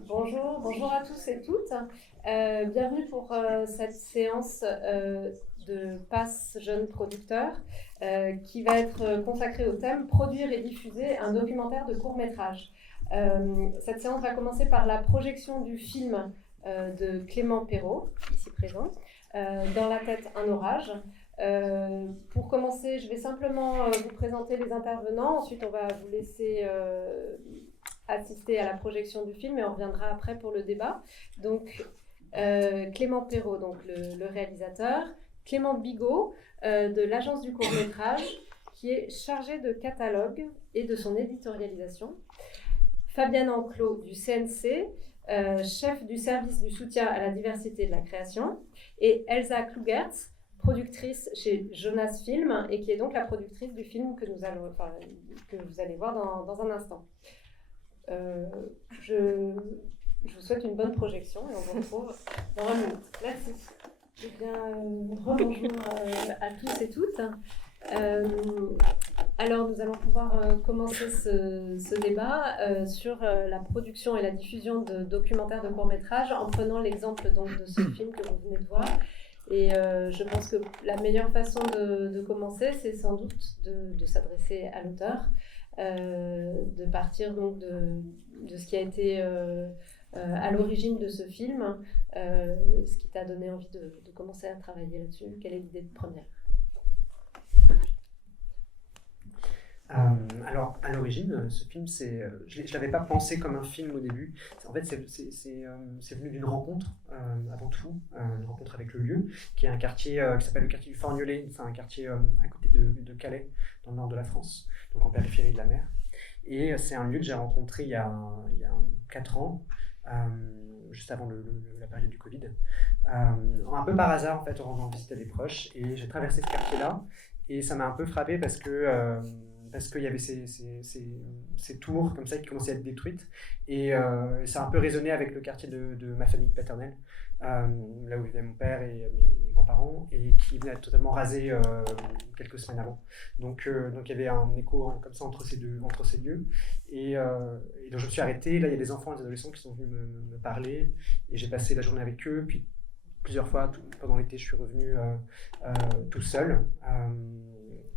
Bonjour à tous et toutes. Bienvenue pour cette séance de Passe Jeunes Producteurs qui va être consacrée au thème Produire et diffuser un documentaire de court-métrage. Cette séance va commencer par la projection du film de Clément Perrault, ici présent, Dans la tête un orage. Pour commencer, je vais simplement vous présenter les intervenants. Ensuite, on va vous laisser assister à la projection du film et on reviendra après pour le débat. Donc, Clément Perrault, donc le réalisateur, Clément Bigot de l'agence du court-métrage qui est chargé de catalogue et de son éditorialisation, Fabienne Enclos du CNC, chef du service du soutien à la diversité et de la création, et Elsa Klugertz, productrice chez Jonas Film et qui est donc la productrice du film que vous allez voir dans un instant. Je vous souhaite une bonne projection et on vous retrouve dans 20 minutes. Merci. Eh bien, rebonjour à tous et toutes. Alors, nous allons pouvoir commencer ce débat sur la production et la diffusion de documentaires de court-métrage en prenant l'exemple donc de ce film que vous venez de voir. Et je pense que la meilleure façon de commencer, c'est sans doute de s'adresser à l'auteur, de partir donc de ce qui a été à l'origine de ce film, ce qui t'a donné envie de commencer à travailler là-dessus. Quelle est l'idée première ? Alors, à l'origine, ce film, je ne l'avais pas pensé comme un film au début. En fait, c'est venu d'une rencontre, avant tout, une rencontre avec le lieu, qui est un quartier qui s'appelle le quartier du Forgnolais. C'est un quartier à côté de Calais, dans le nord de la France, donc en périphérie de la mer. Et c'est un lieu que j'ai rencontré il y a 4 ans, juste avant la période du Covid. Un peu par hasard, en fait, en rendant visite à des proches. Et j'ai traversé ce quartier-là, et ça m'a un peu frappé parce qu'il y avait ces tours comme ça qui commençaient à être détruites et ça a un peu résonné avec le quartier de ma famille paternelle, là où vivaient mon père et mes grands-parents, et qui venait d'être totalement rasé quelques semaines avant. Donc il y avait un écho comme ça entre ces lieux, et donc je me suis arrêté. Là, il y a des enfants et des adolescents qui sont venus me parler, et j'ai passé la journée avec eux. Puis plusieurs fois pendant l'été, je suis revenu tout seul,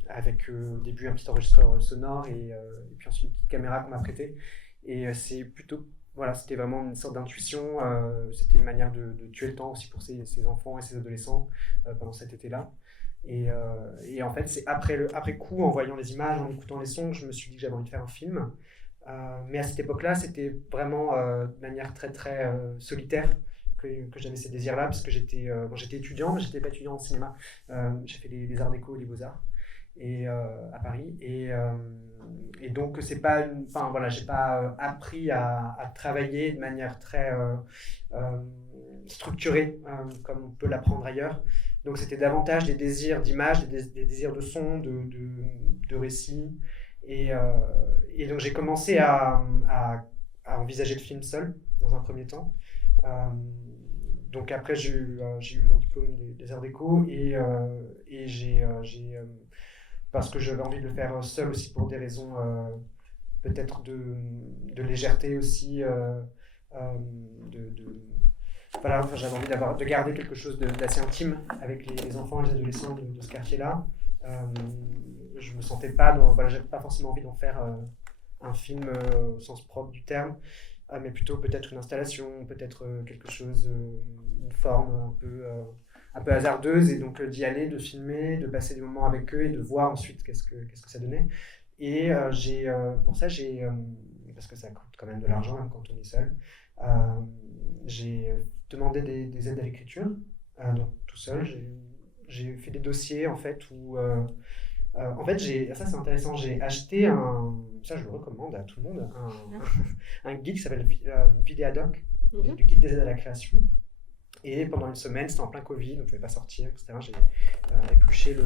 avec au début un petit enregistreur sonore et puis ensuite une petite caméra qu'on m'a prêtée. Et c'était vraiment une sorte d'intuition. C'était une manière de tuer le temps aussi pour ces enfants et ces adolescents pendant cet été-là. Et en fait, c'est après coup, en voyant les images, en écoutant les sons, je me suis dit que j'avais envie de faire un film. Mais à cette époque-là, c'était vraiment de manière très très solitaire que j'avais ces désirs-là, parce que j'étais étudiant, mais je n'étais pas étudiant en cinéma. J'ai fait les arts déco et les beaux-arts à Paris, et donc c'est pas j'ai pas appris à travailler de manière très structurée comme on peut l'apprendre ailleurs. Donc c'était davantage des désirs d'image, des désirs de son, de récit, et donc j'ai commencé à envisager le film seul dans un premier temps. Donc après j'ai eu mon diplôme des arts déco, et j'ai parce que j'avais envie de le faire seul aussi pour des raisons peut-être de légèreté aussi, j'avais envie de garder quelque chose d'assez intime avec les enfants et les adolescents de ce quartier-là. Je me sentais pas j'avais pas forcément envie d'en faire un film au sens propre du terme, mais plutôt peut-être une installation, peut-être quelque chose, une forme un peu hasardeuse, et donc d'y aller, de filmer, de passer des moments avec eux et de voir ensuite qu'est-ce que ça donnait. Et pour ça, parce que ça coûte quand même de l'argent même quand on est seul, j'ai demandé des aides à l'écriture, donc tout seul. J'ai fait des dossiers en fait où en fait, ça c'est intéressant, j'ai acheté ça je le recommande à tout le monde, un guide qui s'appelle Vidéadoc, le guide des aides à la création. Et pendant une semaine, c'était en plein Covid, on ne pouvait pas sortir, etc. J'ai épluché le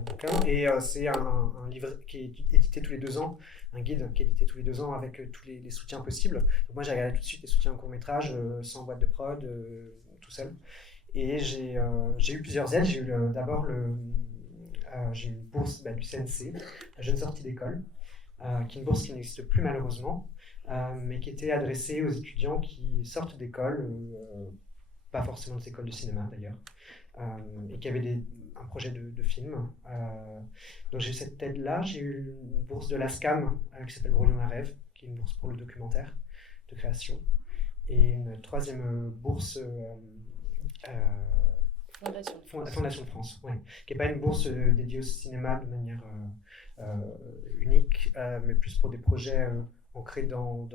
bouquin, et c'est un livre qui est édité tous les 2 ans, un guide qui est édité tous les 2 ans avec tous les soutiens possibles. Donc moi j'ai regardé tout de suite les soutiens au court-métrage, sans boîte de prod, tout seul. Et j'ai eu plusieurs aides. J'ai eu d'abord j'ai eu une bourse du CNC, la jeune sortie d'école, qui est une bourse qui n'existe plus malheureusement, mais qui était adressé aux étudiants qui sortent d'école, pas forcément des écoles de cinéma d'ailleurs, et qui avaient un projet de film. Donc j'ai eu cette aide-là, j'ai eu une bourse de l'ASCAM qui s'appelle Brouillon un rêve, qui est une bourse pour le documentaire de création, et une troisième bourse Fondation de France, ouais, qui n'est pas une bourse dédiée au cinéma de manière unique, mais plus pour des projets ancrés dans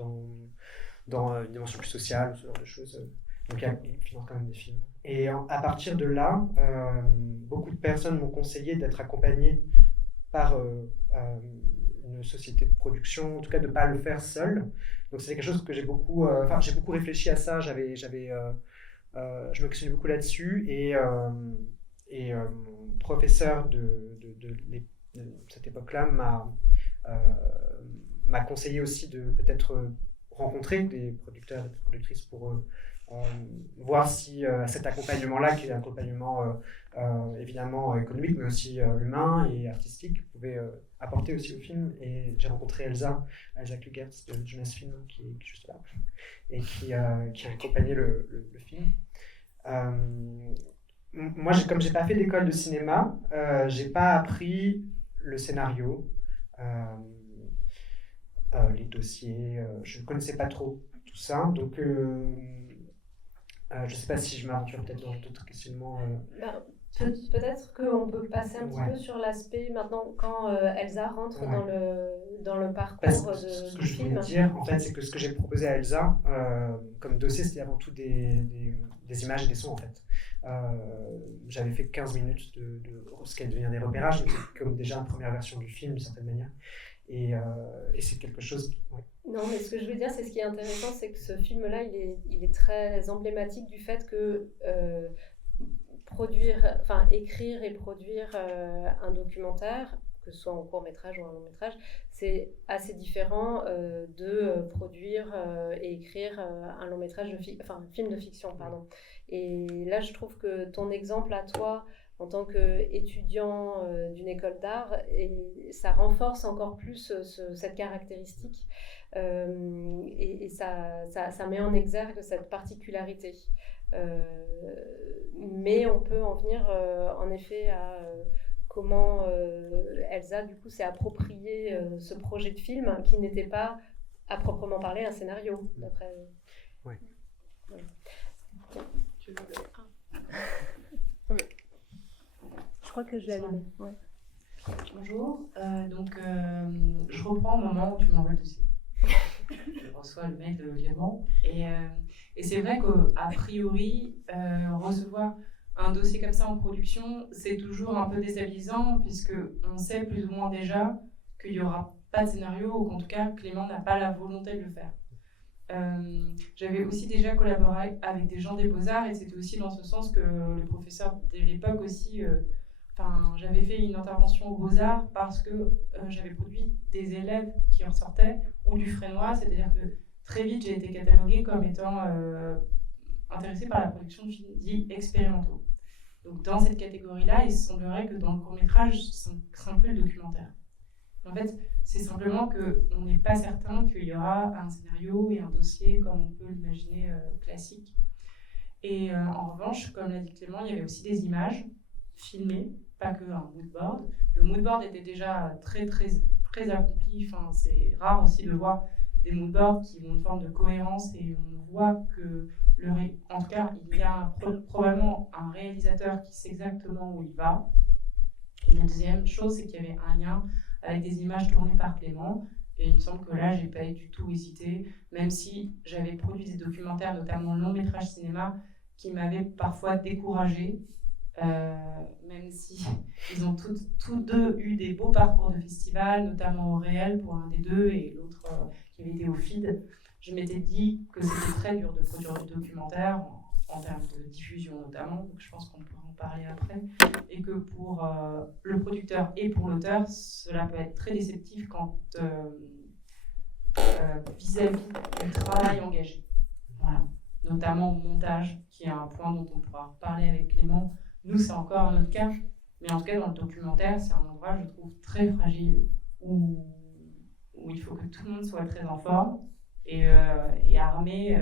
une dimension plus sociale, ce genre de choses. Donc il finance quand même des films. Et à partir de là, beaucoup de personnes m'ont conseillé d'être accompagné par une société de production, en tout cas de ne pas le faire seul. Donc c'est quelque chose que j'ai beaucoup réfléchi à ça, je me questionnais beaucoup là-dessus, et mon professeur de cette époque-là m'a conseillé aussi de peut-être rencontrer des producteurs et des productrices pour voir si cet accompagnement-là, qui est un accompagnement évidemment économique, mais aussi humain et artistique, pouvait apporter aussi au film. Et j'ai rencontré Elsa Klugertz de Jeunesse Film, qui est juste là, et qui a accompagné le film. Moi, comme j'ai pas fait d'école de cinéma, j'ai pas appris le scénario, les dossiers, je connaissais pas trop tout ça, donc je sais pas si je m'aventure peut-être dans d'autres questionnements. Peut-être qu'on peut passer un petit peu sur l'aspect maintenant quand Elsa rentre dans le parcours ce que je voulais dire, en fait, c'est que ce que j'ai proposé à Elsa comme dossier, c'était avant tout des images et des sons, en fait. J'avais fait 15 minutes de ce qui allait devenir des repérages, donc c'est comme déjà une première version du film, d'une certaine manière. Et c'est quelque chose... Ouais. Non, mais ce que je veux dire, c'est ce qui est intéressant, c'est que ce film-là, il est très emblématique du fait que écrire et produire un documentaire, que ce soit en court-métrage ou en long-métrage, c'est assez différent de produire et écrire un long-métrage un film de fiction, pardon. Et là, je trouve que ton exemple à toi, en tant qu'étudiant d'une école d'art, et ça renforce encore plus cette caractéristique et ça met en exergue cette particularité. Mais on peut en venir en effet à comment Elsa du coup s'est approprié ce projet de film qui n'était pas à proprement parler un scénario d'après. Oui. Ouais. Tu veux Je crois que je l'ai allumé. Ouais. Bonjour, je reprends au moment où tu m'envoies le dossier. Je reçois le mail de Clément et c'est vrai qu'a priori recevoir un dossier comme ça en production, c'est toujours un peu déstabilisant puisque on sait plus ou moins déjà qu'il n'y aura pas de scénario ou qu'en tout cas Clément n'a pas la volonté de le faire. J'avais aussi déjà collaboré avec des gens des Beaux-Arts et c'était aussi dans ce sens que le professeur de l'époque aussi j'avais fait une intervention aux Beaux-Arts parce que j'avais produit des élèves qui en sortaient ou du frénois, c'est-à-dire que très vite j'ai été cataloguée comme étant intéressée par la production de films dits expérimentaux. Donc dans cette catégorie-là, il semblerait que dans le court-métrage, ça inclut le documentaire. En fait, c'est simplement qu'on n'est pas certain qu'il y aura un scénario et un dossier comme on peut l'imaginer classique. Et en revanche, comme l'a dit Clément, il y avait aussi des images filmées, pas que un moodboard. Le moodboard était déjà très accompli. Enfin, c'est rare aussi de voir des moodboards qui ont une forme de cohérence et on voit que en tout cas, il y a probablement un réalisateur qui sait exactement où il va. Et la deuxième chose, c'est qu'il y avait un lien avec des images tournées par Clément. Et il me semble que là, j'ai pas du tout hésité, même si j'avais produit des documentaires, notamment long métrage cinéma, qui m'avaient parfois découragée, même si ils ont tous deux eu des beaux parcours de festival, notamment au Réel pour un des deux et l'autre qui avait été au FID. Je m'étais dit que c'était très dur de produire du documentaire en termes de diffusion notamment, donc je pense qu'on pourra en parler après, et que pour le producteur et pour l'auteur, cela peut être très déceptif quand vis-à-vis du travail engagé. Voilà. Notamment au montage, qui est un point dont on pourra parler avec Clément. Nous, c'est encore notre cas, mais en tout cas, dans le documentaire, c'est un endroit, je trouve, très fragile, où il faut que tout le monde soit très en forme, et armée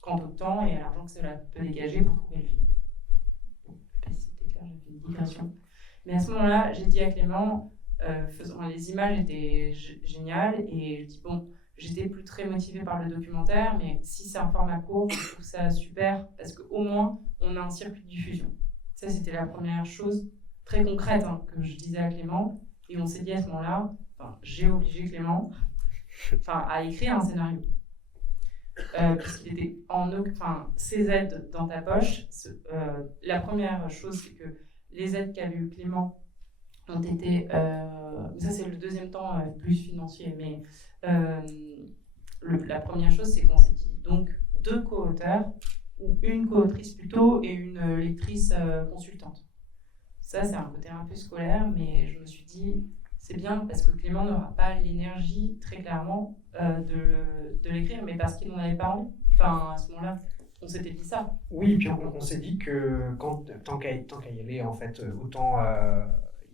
quant au temps et à l'argent que cela peut dégager pour trouver le film. Bon, je ne sais pas si c'était clair, j'ai fait une digression. Mais à ce moment-là, j'ai dit à Clément, les images étaient géniales et je dis bon, j'étais plus très motivée par le documentaire, mais si c'est un format court, je trouve ça super parce qu'au moins on a un circuit de diffusion. Ça, c'était la première chose très concrète que je disais à Clément et on s'est dit à ce moment-là, j'ai obligé Clément à écrire un scénario. Puisqu'il était ces aides dans ta poche. La première chose, c'est que les aides qu'avait eu Clément ont été, ça c'est le deuxième temps plus financier, mais la première chose c'est qu'on s'est dit donc 2 co-auteurs, ou une co-autrice plutôt, et une lectrice consultante. Ça c'est un côté un peu scolaire, mais je me suis dit c'est bien parce que Clément n'aura pas l'énergie très clairement de l'écrire, mais parce qu'il n'en avait pas envie. À ce moment-là, on s'était dit ça. Oui, puis on s'est dit que tant qu'à y aller, en fait, autant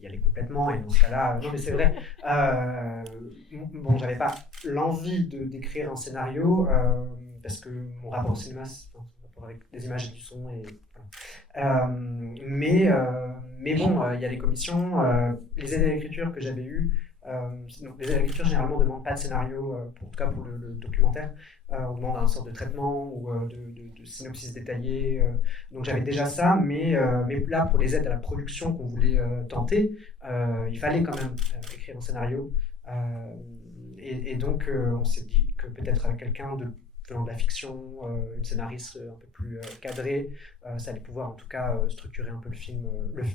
y aller complètement. Et dans ce cas-là, non mais c'est vrai, bon, j'avais pas l'envie d'écrire un scénario parce que mon rapport au cinéma, c'est un rapport avec des images et du son. Mais bon, il y a les commissions, les aides à l'écriture que j'avais eues. Les aides à l'écriture généralement ne demandent pas de scénario, en tout cas pour le documentaire. On demande un sorte de traitement ou de synopsis détaillé. Donc j'avais déjà ça, mais là pour les aides à la production qu'on voulait tenter, il fallait quand même écrire un scénario. Et donc on s'est dit que peut-être avec quelqu'un venant de la fiction, une scénariste un peu plus cadrée, ça allait pouvoir en tout cas structurer un peu le film.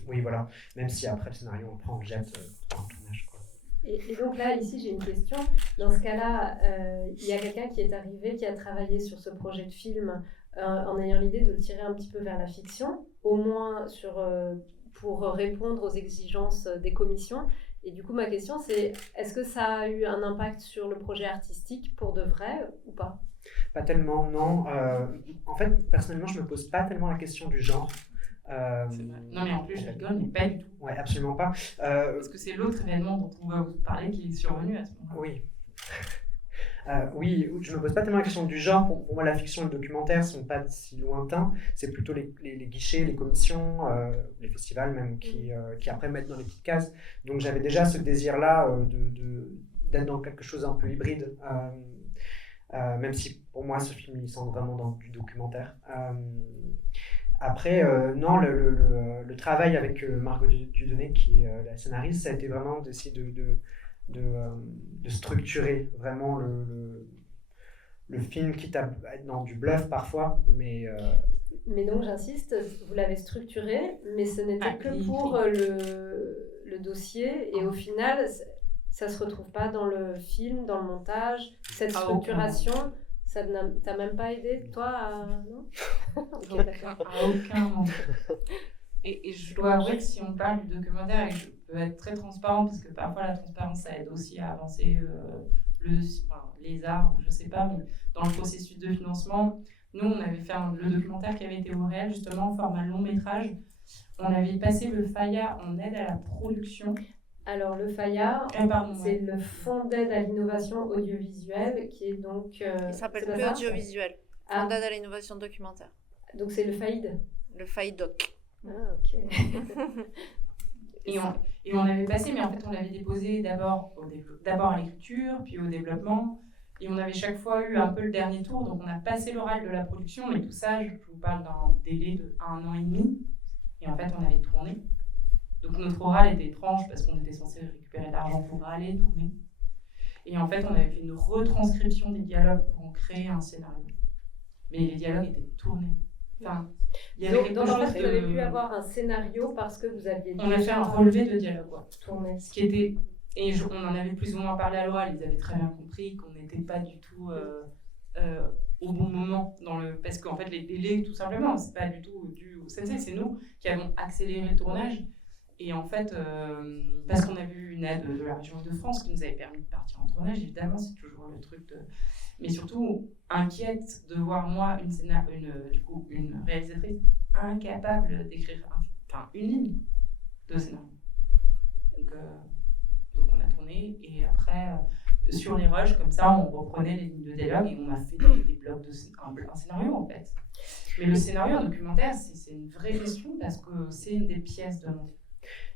Oui voilà, même si après le scénario on prend, on le jette dans le tournage. Et donc là, ici, j'ai une question. Dans ce cas-là, il y a quelqu'un qui est arrivé, qui a travaillé sur ce projet de film en ayant l'idée de le tirer un petit peu vers la fiction, au moins pour répondre aux exigences des commissions. Et du coup, ma question, c'est est-ce que ça a eu un impact sur le projet artistique pour de vrai ou pas ? Pas tellement, non. En fait, personnellement, je me pose pas tellement la question du genre. Non mais en plus je rigole, mais pas du tout. Ouais, absolument pas. Parce que c'est l'autre événement dont on va vous parler qui est survenu à ce moment-là. Oui. Oui, je me pose pas tellement la question du genre. Pour moi, la fiction et le documentaire sont pas si lointains. C'est plutôt les guichets, les commissions, les festivals même qui après mettent dans les petites cases. Donc j'avais déjà ce désir-là d'être dans quelque chose un peu hybride. Même si pour moi ce film il semble vraiment dans du documentaire. Après, non, le travail avec Margot Dieudonné, qui est la scénariste, ça a été vraiment d'essayer de structurer vraiment le film, quitte à être dans du bluff parfois, mais... Mais donc, j'insiste, vous l'avez structuré, mais ce n'était que pour le dossier, et au final, ça ne se retrouve pas dans le film, dans le montage, cette structuration... Ça t'a même pas aidé, toi, non? Okay, d'accord. À aucun moment. Et je dois avouer que si on parle du documentaire, et je peux être très transparent, parce que parfois la transparence, ça aide aussi à avancer les arts, je sais pas, mais dans le processus de financement, nous, on avait fait le documentaire qui avait été au réel, justement, en format long métrage. On avait passé le FAIA en aide à la production. Alors, le FAIA, c'est le Fonds d'aide à l'innovation audiovisuelle, qui est donc... il s'appelle plus audiovisuel, Fonds d'aide à l'innovation documentaire. Donc, c'est le FAID. Le FAIDOC. Ah, ok. et on avait passé, mais en fait, on l'avait déposé d'abord à l'écriture, puis au développement. Et on avait chaque fois eu un peu le dernier tour. Donc, on a passé l'oral de la production, mais tout ça, je vous parle d'un délai de 1 an et demi. Et en fait, on avait tourné. Donc notre oral était étrange parce qu'on était censé récupérer de l'argent pour aller tourner. Et en fait, on avait fait une retranscription des dialogues pour en créer un scénario. Mais les dialogues étaient tournés. Enfin, il y avait quelque chose en fait, vous avez pu avoir un scénario parce que vous aviez... On a fait un relevé de dialogue, quoi. Tourné. Ce qui était... Et on en avait plus ou moins parlé à l'oral. Ils avaient très bien compris qu'on n'était pas du tout au bon moment. Parce qu'en fait, les délais, tout simplement, c'est pas du tout dû au sensei. C'est nous qui avons accéléré le tournage. Et en fait, parce qu'on a vu une aide de la région de France qui nous avait permis de partir en tournage, évidemment, c'est toujours le truc de... Mais surtout, inquiète de voir moi, une réalisatrice incapable d'écrire une ligne de scénario. Donc on a tourné, et après, sur les rushs, comme ça, on reprenait les lignes de dialogue et on a fait des blocs un scénario en fait. Mais le scénario en documentaire, c'est une vraie question parce que c'est une des pièces de mon.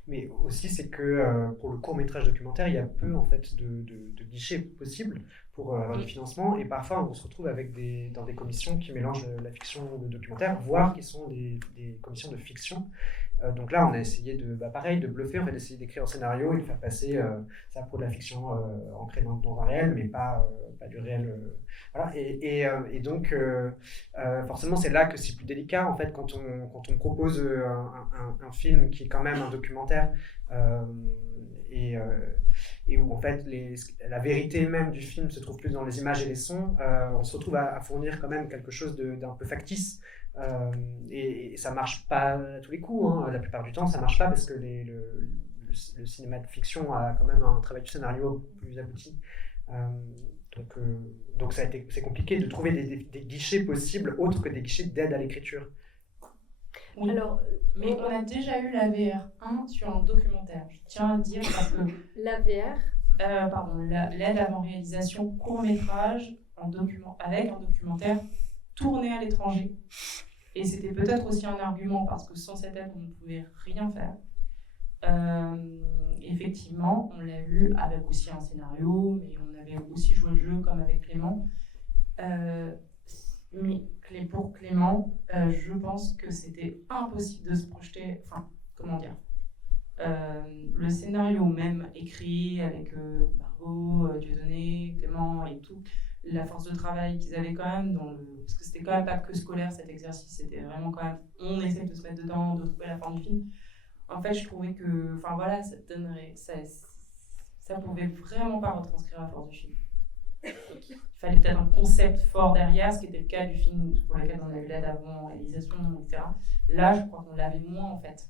Mais aussi, c'est que pour le court-métrage documentaire, il y a peu en fait de guichets possibles pour avoir du financement. Et parfois, on se retrouve dans des commissions qui mélangent la fiction et le documentaire, voire qui sont des commissions de fiction. Donc là, on a essayé pareil, de bluffer, on va essayer d'écrire un scénario et de faire passer ça pour de la fiction ancrée dans un réel, mais pas du réel. Voilà. Et donc, forcément, c'est là que c'est plus délicat, en fait, quand on propose un film qui est quand même un documentaire et où, en fait, la vérité même du film se trouve plus dans les images et les sons, on se retrouve à fournir quand même quelque chose d'un peu factice. Et ça marche pas à tous les coups, hein. La plupart du temps ça marche pas parce que le cinéma de fiction a quand même un travail du scénario plus abouti, donc c'est compliqué de trouver des guichets possibles autres que des guichets d'aide à l'écriture. Oui. Alors, mais on a déjà eu la VR1 sur un documentaire, je tiens à le dire parce que la VR l'aide avant réalisation court-métrage avec un documentaire tourné à l'étranger. Et c'était peut-être aussi un argument parce que sans cette aide, on ne pouvait rien faire. Effectivement, on l'a eu avec aussi un scénario, mais on avait aussi joué le jeu comme avec Clément. Mais pour Clément, je pense que c'était impossible de se projeter. Enfin, comment dire, le scénario même écrit avec Margot, Dieudonné, Clément et tout. La force de travail qu'ils avaient quand même parce que c'était quand même pas que scolaire cet exercice, c'était vraiment quand même on essaie de se mettre dedans, de trouver la forme du film. En fait, je trouvais que ça pouvait vraiment pas retranscrire la force du film. Il fallait peut-être un concept fort derrière, ce qui était le cas du film pour lequel on a eu l'aide avant réalisation, etc. Là, je crois qu'on l'avait moins en fait.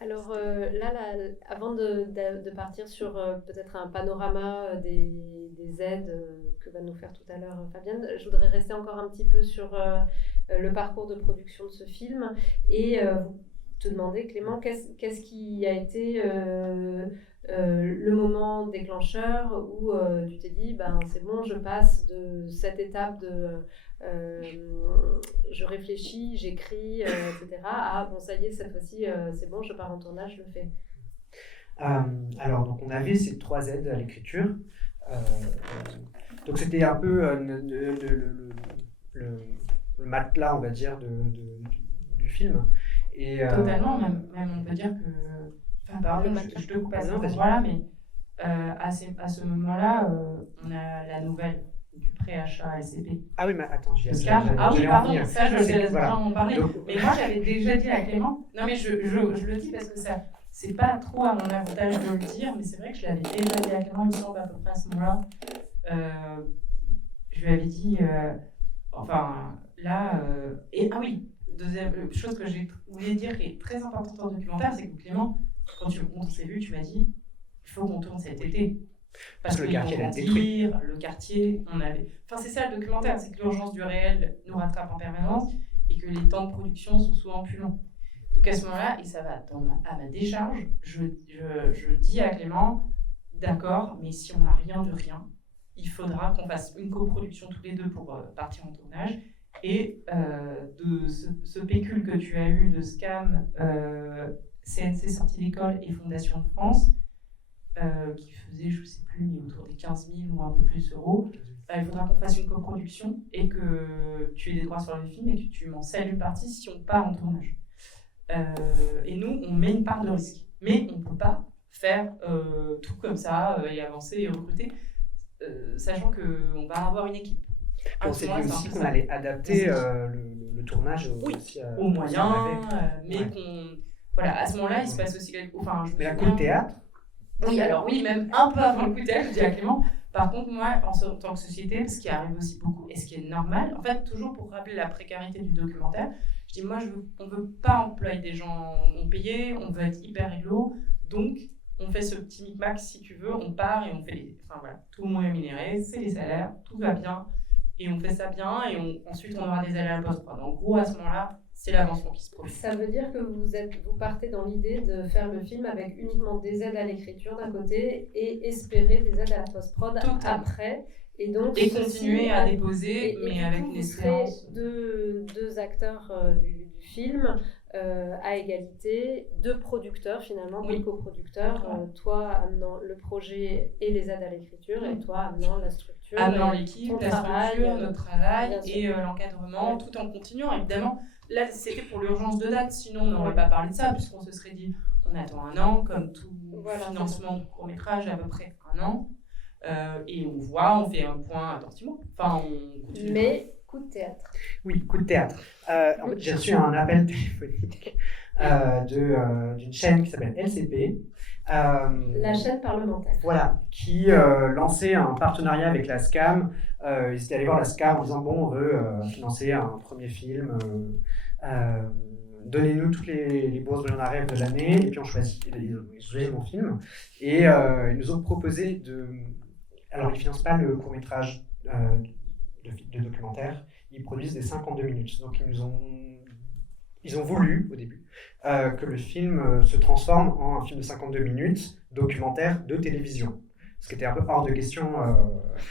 Alors là, avant de partir sur peut-être un panorama des aides que va nous faire tout à l'heure Fabienne, je voudrais rester encore un petit peu sur le parcours de production de ce film et te demander, Clément, qu'est-ce qui a été le moment déclencheur où tu t'es dit, c'est bon, je passe de cette étape de je réfléchis, j'écris, etc. à bon, ça y est, cette fois-ci, c'est bon, je pars en tournage, je le fais. Alors, donc on avait ces 3 aides à l'écriture. Donc c'était un peu le matelas, on va dire, du film. Et, totalement, même on peut dire que... Enfin, pardon, je te coupe à ce moment-là, mais à ce moment-là, on a la nouvelle du préachat LCP. Ah oui, mais attends, j'y ai Ah oui, pardon, ça je vais vraiment en parler. Donc, mais moi j'avais déjà dit à Clément, non mais je le dis parce que ça, c'est pas trop à mon avantage de le dire, mais c'est vrai que je l'avais déjà dit à Clément, il me semble à peu près à ce moment-là. Je lui avais dit, et ah oui, deuxième chose que j'ai voulu dire qui est très importante en documentaire, c'est que Clément, quand on s'est vu, tu m'as dit, il faut qu'on tourne cet été. Parce que le quartier l'a détruit. Le quartier, on avait... Enfin, c'est ça le documentaire, c'est que l'urgence du réel nous rattrape en permanence et que les temps de production sont souvent plus longs. Donc à ce moment-là, et ça va à ma décharge, je dis à Clément, d'accord, mais si on n'a rien de rien, il faudra qu'on fasse une coproduction tous les deux pour partir en tournage. Et de ce pécule que tu as eu de SCAM, CNC Sortie d'école et Fondation de France, qui faisait, je ne sais plus, mais autour des 15 000 ou un peu plus euros, il faudra qu'on fasse une coproduction et que tu aies des droits sur le film et que tu m'en cèdes une partie si on part en tournage. Et nous, on met une part de risque. Mais on ne peut pas faire tout comme ça et avancer et recruter, sachant qu'on va avoir une équipe. On s'est dit aussi qu'on allait adapter le tournage aux moyens, mais qu'on... Voilà, à ce moment-là, il se passe aussi quelque chose... Mais un coup de théâtre. Oui, alors oui, même un peu avant le coup de théâtre, je dis à Clément. Par contre, moi, en tant que société, ce qui arrive aussi beaucoup, et ce qui est normal, en fait, toujours pour rappeler la précarité du documentaire, je dis, moi, on ne veut pas employer des gens non payés, on veut être hyper réglo, donc on fait ce petit micmac, si tu veux, on part et on fait tout le monde est rémunéré, c'est les salaires, tout va bien, et on fait ça bien, et ensuite on aura des aléas post-prod. En gros, à ce moment-là, c'est l'avancement qui se produit. Ça veut dire que vous partez dans l'idée de faire le film avec uniquement des aides à l'écriture d'un côté et espérer des aides à la post-prod après. Et donc continuer à déposer, mais avec une espérance. Deux acteurs du film à égalité, deux producteurs finalement, deux coproducteurs, toi amenant le projet et les aides à l'écriture, et toi amenant la structure. Amenant l'équipe, la structure, notre travail et l'encadrement, tout en continuant évidemment. Là, c'était pour l'urgence de date, sinon on n'aurait pas parlé de ça, puisqu'on se serait dit on attend un an, comme tout financement de court-métrage, à peu près un an. Et on voit, on fait un point attentivement. Enfin, on continue. Mais coup de théâtre. Oui, coup de théâtre. En fait, j'ai reçu un appel téléphonique d'une chaîne qui s'appelle LCP. La chaîne parlementaire. Voilà, qui lançait un partenariat avec la SCAM. Ils étaient allés voir la SCAM en disant bon, on veut financer un premier film. Donnez-nous toutes les bourses de Jean Rêve de l'année, et puis on choisit. Ils ont choisi mon film. Et ils nous ont proposé de. Alors, ils ne financent pas le court-métrage de documentaire, ils produisent des 52 minutes. Donc, ils ont voulu, au début, que le film se transforme en un film de 52 minutes, documentaire de télévision. Ce qui était un peu hors de question.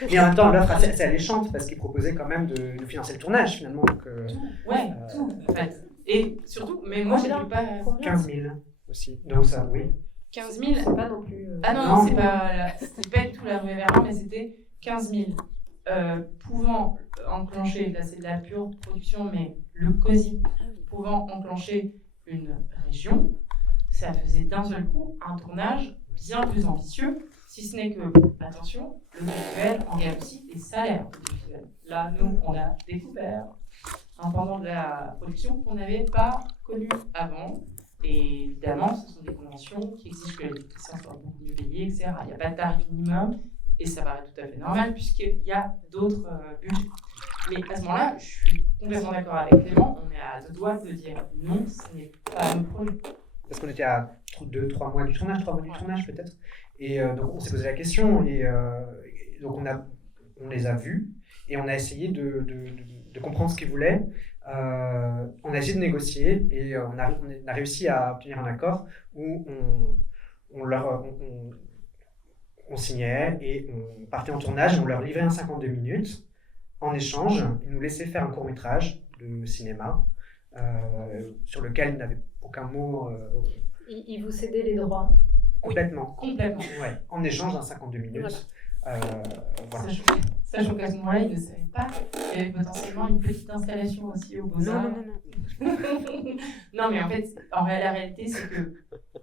Et en même temps, l'offre assez alléchante, parce qu'ils proposaient quand même de financer le tournage, finalement. Donc, tout, en fait. Et surtout, mais moi, j'ai pas... 15 000 aussi. Donc, ça, oui. 15 000, c'est pas non plus. Ah non, c'était pas du tout la ruée vers l'or, mais c'était 15 000 pouvant enclencher, là c'est de la pure production, mais le COSI pouvant enclencher une région, ça faisait d'un seul coup un tournage bien plus ambitieux, si ce n'est que, attention, le visuel engage aussi des salaires audiovisuels. Là, nous, on a découvert un pendant de la production qu'on n'avait pas connu avant. Et évidemment, ce sont des conventions qui exigent que l'électricien soit beaucoup mieux payé, etc. Il n'y a pas de tarif minimum, et ça paraît tout à fait normal, puisqu'il y a d'autres budgets. Mais à ce moment-là, je suis complètement d'accord avec Clément, on est à deux doigts de dire non, ce n'est pas un projet. Parce qu'on était à 2-3 mois du tournage, 3 mois du tournage peut-être. Et donc on s'est posé la question, et donc on les a vus, et on a essayé de comprendre ce qu'ils voulaient. On a essayé de négocier, et on a réussi à obtenir un accord où on signait et on partait en tournage, et on leur livrait un 52 minutes. En échange, ils nous laissaient faire un court-métrage de cinéma sur lequel ils n'avaient aucun mot. Ils vous cédaient les droits? Complètement. Ouais. En échange d'un 52 minutes. Voilà. Sachant qu'à ce moment-là, ils ne savaient pas qu'il y avait potentiellement une petite installation aussi au Beaux-Arts. Non, mais en fait, la réalité, c'est que...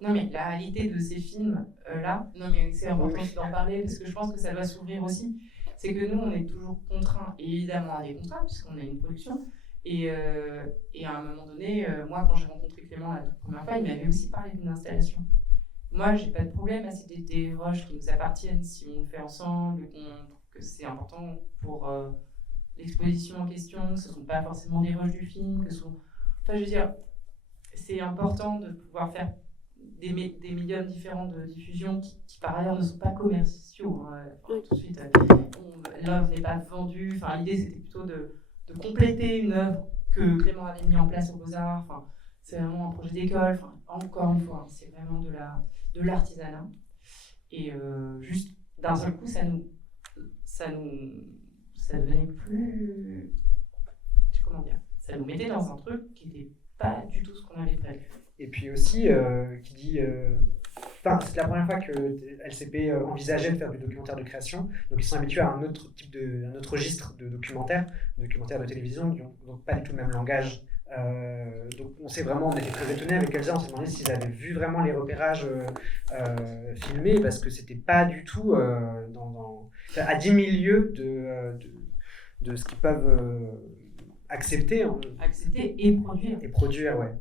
Non, mais la réalité de ces films-là, non, mais c'est important d'en parler, parce que je pense que ça doit s'ouvrir aussi, c'est que nous, on est toujours contraints, évidemment, à des contrats, puisqu'on a une production. Et à un moment donné, moi, quand j'ai rencontré Clément la toute première fois, il m'avait aussi parlé d'une installation. Moi, j'ai pas de problème, c'était des rushs qui nous appartiennent si on le fait ensemble, que c'est important pour l'exposition en question, que ce ne sont pas forcément des rushs du film, Enfin, je veux dire, c'est important de pouvoir faire des médiums différents de diffusion qui par ailleurs ne sont pas commerciaux. Tout de suite, l'œuvre n'est pas vendue. Enfin, l'idée, c'était plutôt de compléter une œuvre que Clément avait mis en place aux Beaux-Arts. Enfin, c'est vraiment un projet d'école. Enfin, encore une fois, c'est vraiment de l'artisanat. Et juste d'un seul coup, ça devenait plus... Comment dire? Ça nous mettait dans un truc qui n'était pas du tout ce qu'on avait prévu. Et puis aussi, qui dit... c'est la première fois que LCP envisageait de faire du documentaire de création. Donc ils sont habitués à un autre registre de documentaire de télévision, qui n'ont pas du tout le même langage. Donc on était très étonnés avec Elsa, on s'est demandé s'ils avaient vu vraiment les repérages filmés, parce que c'était pas du tout à 10 000 lieues de ce qu'ils peuvent accepter. Accepter et produire. Et produire, ouais.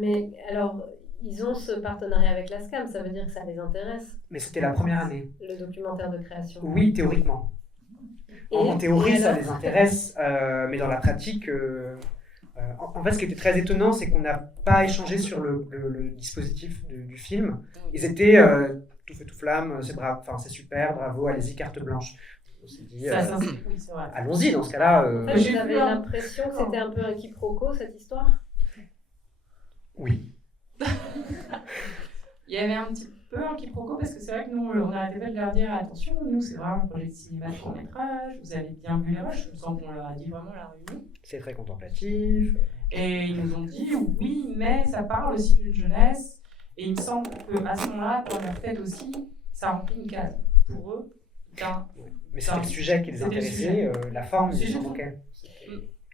Mais alors, ils ont ce partenariat avec la SCAM, ça veut dire que ça les intéresse? Mais c'était la première année. Le documentaire de création? Oui, théoriquement. En théorie, ça les intéresse, mais dans la pratique... En fait, ce qui était très étonnant, c'est qu'on n'a pas échangé sur le dispositif du film. Ils étaient tout feu tout flamme, c'est super, bravo, allez-y, carte blanche. On s'est dit, oui, c'est vrai. allons-y dans ce cas-là. En fait, vous avez l'impression que c'était un peu un quiproquo, cette histoire? Oui. Il y avait un petit peu un quiproquo parce que c'est vrai que nous, on n'arrêtait pas de leur dire attention, nous, c'est vraiment un projet de cinéma de court-métrage, vous avez bien vu les rushs, je me sens qu'on leur a dit vraiment à la réunion. C'est très contemplatif. Et ils nous ont dit oui, mais ça parle aussi d'une jeunesse. Et il me semble qu'à ce moment-là, quand on l'a fait aussi, ça remplit une case pour eux. Mais c'était le sujet qui les C'était le sujet. sujet. La forme, Le ils sujet. s'en manquaient.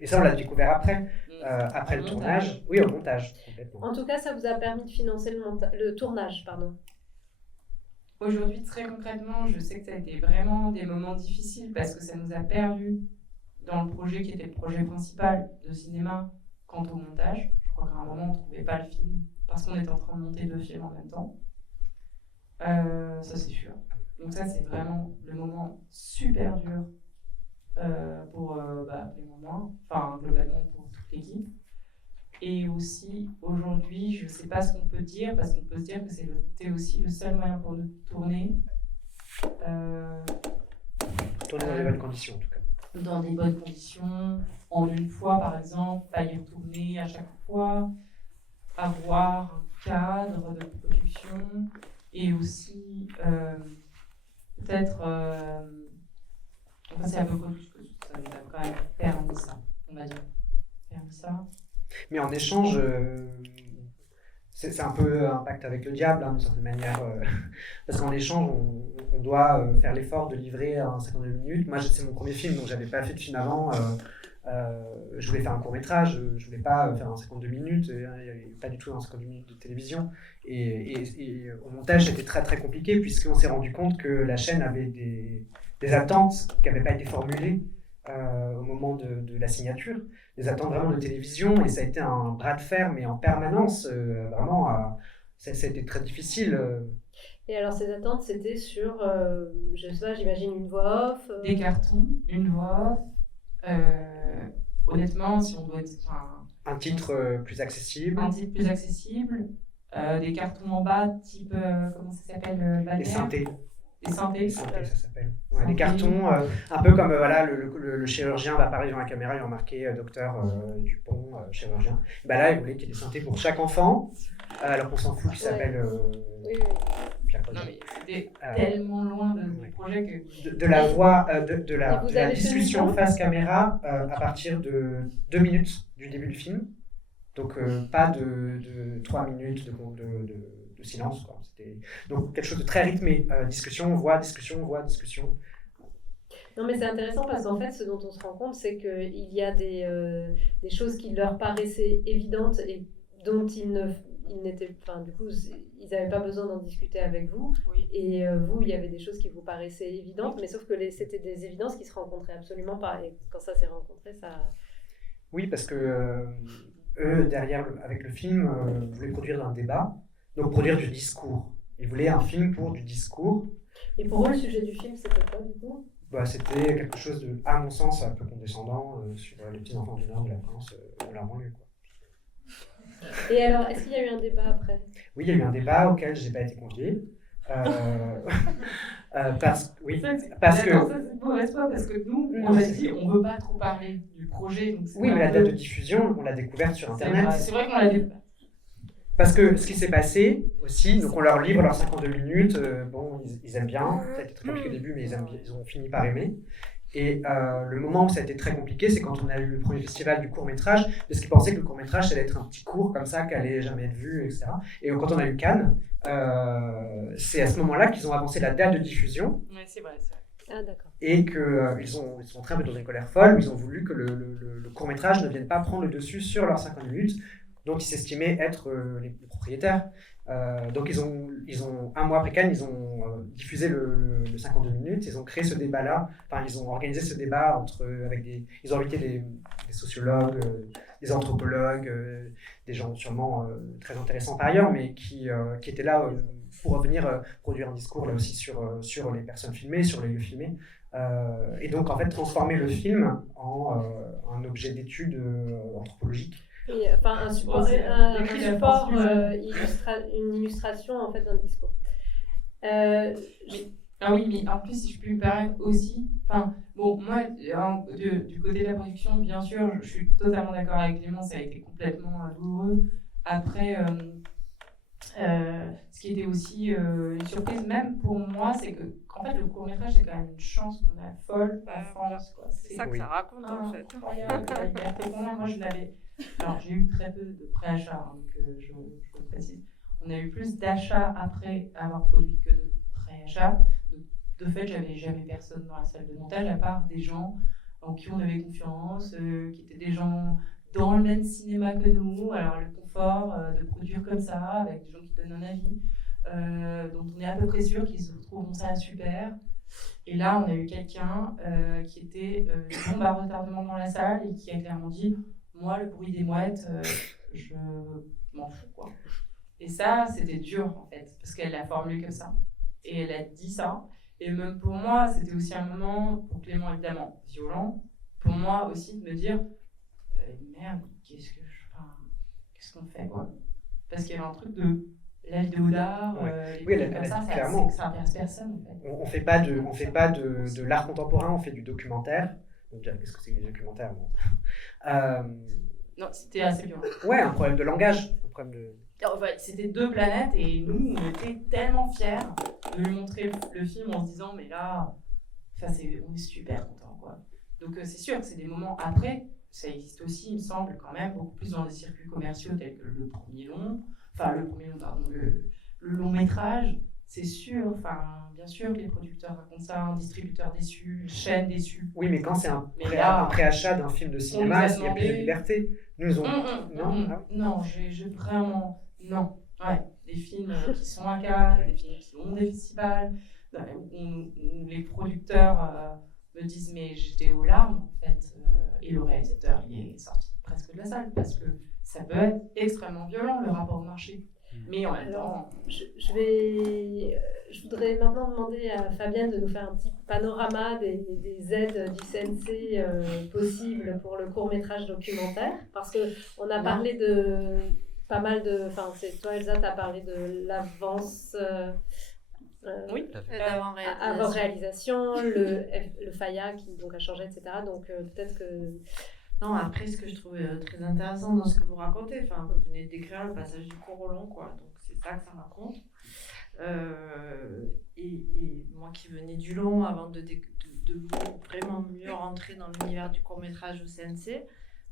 Et ça, on l'a découvert après, après le tournage. Oui, au montage, complètement. En tout cas, ça vous a permis de financer le tournage, pardon. Aujourd'hui, très concrètement, je sais que ça a été vraiment des moments difficiles parce que ça nous a perdus dans le projet qui était le projet principal de cinéma quant au montage. Je crois qu'à un moment, on ne trouvait pas le film parce qu'on était en train de monter 2 films en même temps. Ça, c'est sûr. Donc ça, c'est vraiment le moment super dur pour moi, enfin globalement pour toute l'équipe. Et aussi, aujourd'hui, je ne sais pas ce qu'on peut dire, parce qu'on peut se dire que c'était aussi le seul moyen pour nous de tourner. Tourner dans les bonnes conditions, en tout cas. Dans des bonnes conditions, en une fois par exemple, pas y retourner à chaque fois, avoir un cadre de production et aussi peut-être, enfin c'est à peu près tout ce que ça nous a quand même permis ça, on va dire. Permis ça. Mais en échange, c'est un peu un pacte avec le diable, d'une certaine manière. Parce qu'en échange, on doit faire l'effort de livrer un 52 minutes. Moi, c'est mon premier film, donc j'avais pas fait de film avant. Je voulais faire un court-métrage, je voulais pas faire un 52 minutes, il n'y avait pas du tout un 52 minutes de télévision. Et au montage, c'était très très compliqué, puisqu'on s'est rendu compte que la chaîne avait des attentes qui n'avaient pas été formulées au moment de la signature, des attentes vraiment de télévision, et ça a été un bras de fer, mais en permanence, vraiment, ça a été très difficile. Et alors, ces attentes, c'était sur, je sais pas, j'imagine une voix off Des cartons, une voix off. Honnêtement, si on doit être... Un titre plus accessible. Un titre plus accessible. Des cartons en bas, type... comment ça s'appelle Les synthés. Les synthés. Les synthés, ça s'appelle. Ouais, des cartons, un peu comme voilà, le chirurgien va apparaître dans la caméra, il va marquer docteur Dupont, chirurgien. Bah là, il voulait qu'il y ait des synthés pour chaque enfant, alors qu'on s'en fout qu'il s'appelle Pierre Cosy. Non, mais c'était tellement loin du projet que... De la voix, de la discussion face caméra à partir de 2 minutes du début du film. Donc pas de 3 minutes de silence, quoi. C'était donc quelque chose de très rythmé, discussion, voix, discussion, voix, discussion. Non, mais c'est intéressant parce qu'en fait, ce dont on se rend compte, c'est qu'il y a des choses qui leur paraissaient évidentes et dont ils n'étaient, enfin, du coup, ils n'avaient pas besoin d'en discuter avec vous. Oui. Et vous, il y avait des choses qui vous paraissaient évidentes, mais sauf que c'était des évidences qui se rencontraient absolument pas. Et quand ça s'est rencontré, ça... Oui, parce que eux, derrière, avec le film, voulaient produire un débat, donc produire du discours. Ils voulaient un film pour du discours. Et pour eux, le sujet du film, c'était quoi, du coup ? Bah, c'était quelque chose de, à mon sens, un peu condescendant sur les petits enfants du Nord de la France, de la banlieue, quoi. Et alors, est-ce qu'il y a eu un débat après ? Oui, il y a eu un débat auquel je n'ai pas été convié. Parce que... Ça, c'est de mauvaise foi parce que nous, on a dit on ne veut pas trop parler du projet. Donc oui, mais la date de diffusion, on l'a découverte sur Internet. C'est vrai qu'on l'a découvert. Parce que ce qui s'est passé aussi, donc on leur livre leurs 52 minutes, bon, ils aiment bien, ça a été très compliqué au début, mais ils ont fini par aimer. Et le moment où ça a été très compliqué, c'est quand on a eu le premier festival du court-métrage, parce qu'ils pensaient que le court-métrage, ça allait être un petit court comme ça, qui allait jamais être vu, etc. Et quand on a eu Cannes, c'est à ce moment-là qu'ils ont avancé la date de diffusion. Oui, c'est vrai. Ah, d'accord. Et qu'ils sont entrés un peu dans une colère folle, où ils ont voulu que le court-métrage ne vienne pas prendre le dessus sur leurs 50 minutes, dont ils s'estimaient être les propriétaires. Donc ils ont un mois après Cannes, ils ont diffusé le 52 minutes, ils ont créé ce débat-là, enfin ils ont organisé ce débat ils ont invité des sociologues, des anthropologues, des gens sûrement très intéressants par ailleurs, mais qui étaient là pour venir produire un discours là aussi sur les personnes filmées, sur les lieux filmés, et donc en fait transformer le film en un objet d'étude anthropologique. Et, enfin, un support, une illustration en fait d'un discours. Ah oui, mais en plus, si je puis me permettre aussi, enfin, bon, moi, du côté de la production, bien sûr, je suis totalement d'accord avec Clément, ça a été complètement douloureux. Après, ce qui était aussi une surprise, même pour moi, c'est que, en fait, le court-métrage, c'est quand même une chance qu'on a folle en France, quoi. C'est ça que ça raconte, en fait. Incroyable, la liberté qu'on a. Moi, je l'avais. Alors, j'ai eu très peu de préachats, hein, donc je le précise. On a eu plus d'achats après avoir produit que de préachats. De fait, j'avais jamais personne dans la salle de montage, à part des gens en qui on avait confiance, qui étaient des gens dans le même cinéma que nous. Alors, le confort de produire comme ça, avec des gens qui donnent un avis, dont on est à peu près sûr qu'ils se trouveront ça super. Et là, on a eu quelqu'un qui était une bombe à retardement dans la salle et qui a clairement dit moi, le bruit des mouettes, je m'en fous, quoi. Et ça, c'était dur, en fait, parce qu'elle l'a formulé comme ça. Et elle a dit ça. Et même pour moi, c'était aussi un moment, pour Clément, évidemment, violent. Pour moi aussi, de me dire merde, qu'est-ce qu'on fait, quoi. Parce qu'il y avait un truc de la vidéo d'art, oui, comme ça, clairement. Ça intéresse personne, en fait. On fait pas de l'art contemporain, on fait du documentaire. Donc, déjà, qu'est-ce que c'est que le documentaire? Non, c'était assez violent. Ouais, un problème de langage. Un problème de... Enfin, c'était deux planètes et nous, on était tellement fiers de lui montrer le film en se disant mais là, on est super contents, quoi. Donc c'est sûr que c'est des moments après, ça existe aussi, il me semble, quand même, beaucoup plus dans des circuits commerciaux tels que le long métrage, c'est sûr, bien sûr que les producteurs racontent ça, un distributeur déçu, une chaîne déçue. Oui, mais quand c'est un préachat d'un film de cinéma, il y a plus de liberté. Non, j'ai vraiment... Non, ouais, des films qui sont à Cannes, des films qui ont des festivals, où les producteurs me disent mais j'étais aux larmes, en fait, et le réalisateur, il est sorti presque de la salle, parce que ça peut être extrêmement violent, le rapport au marché. Mais en même temps... Je voudrais maintenant demander à Fabienne de nous faire un petit panorama des aides du CNC possibles pour le court-métrage documentaire, parce qu'on a parlé de pas mal de... Enfin, c'est toi, Elsa, tu as parlé de l'avance... oui, avant réalisation, le FAIA qui donc a changé, etc. Donc peut-être que... Non, après, ce que je trouve très intéressant dans ce que vous racontez, vous venez de décrire le passage du court au long, quoi. Donc c'est ça que ça raconte. Et moi qui venais du long avant de vraiment mieux rentrer dans l'univers du court-métrage au CNC,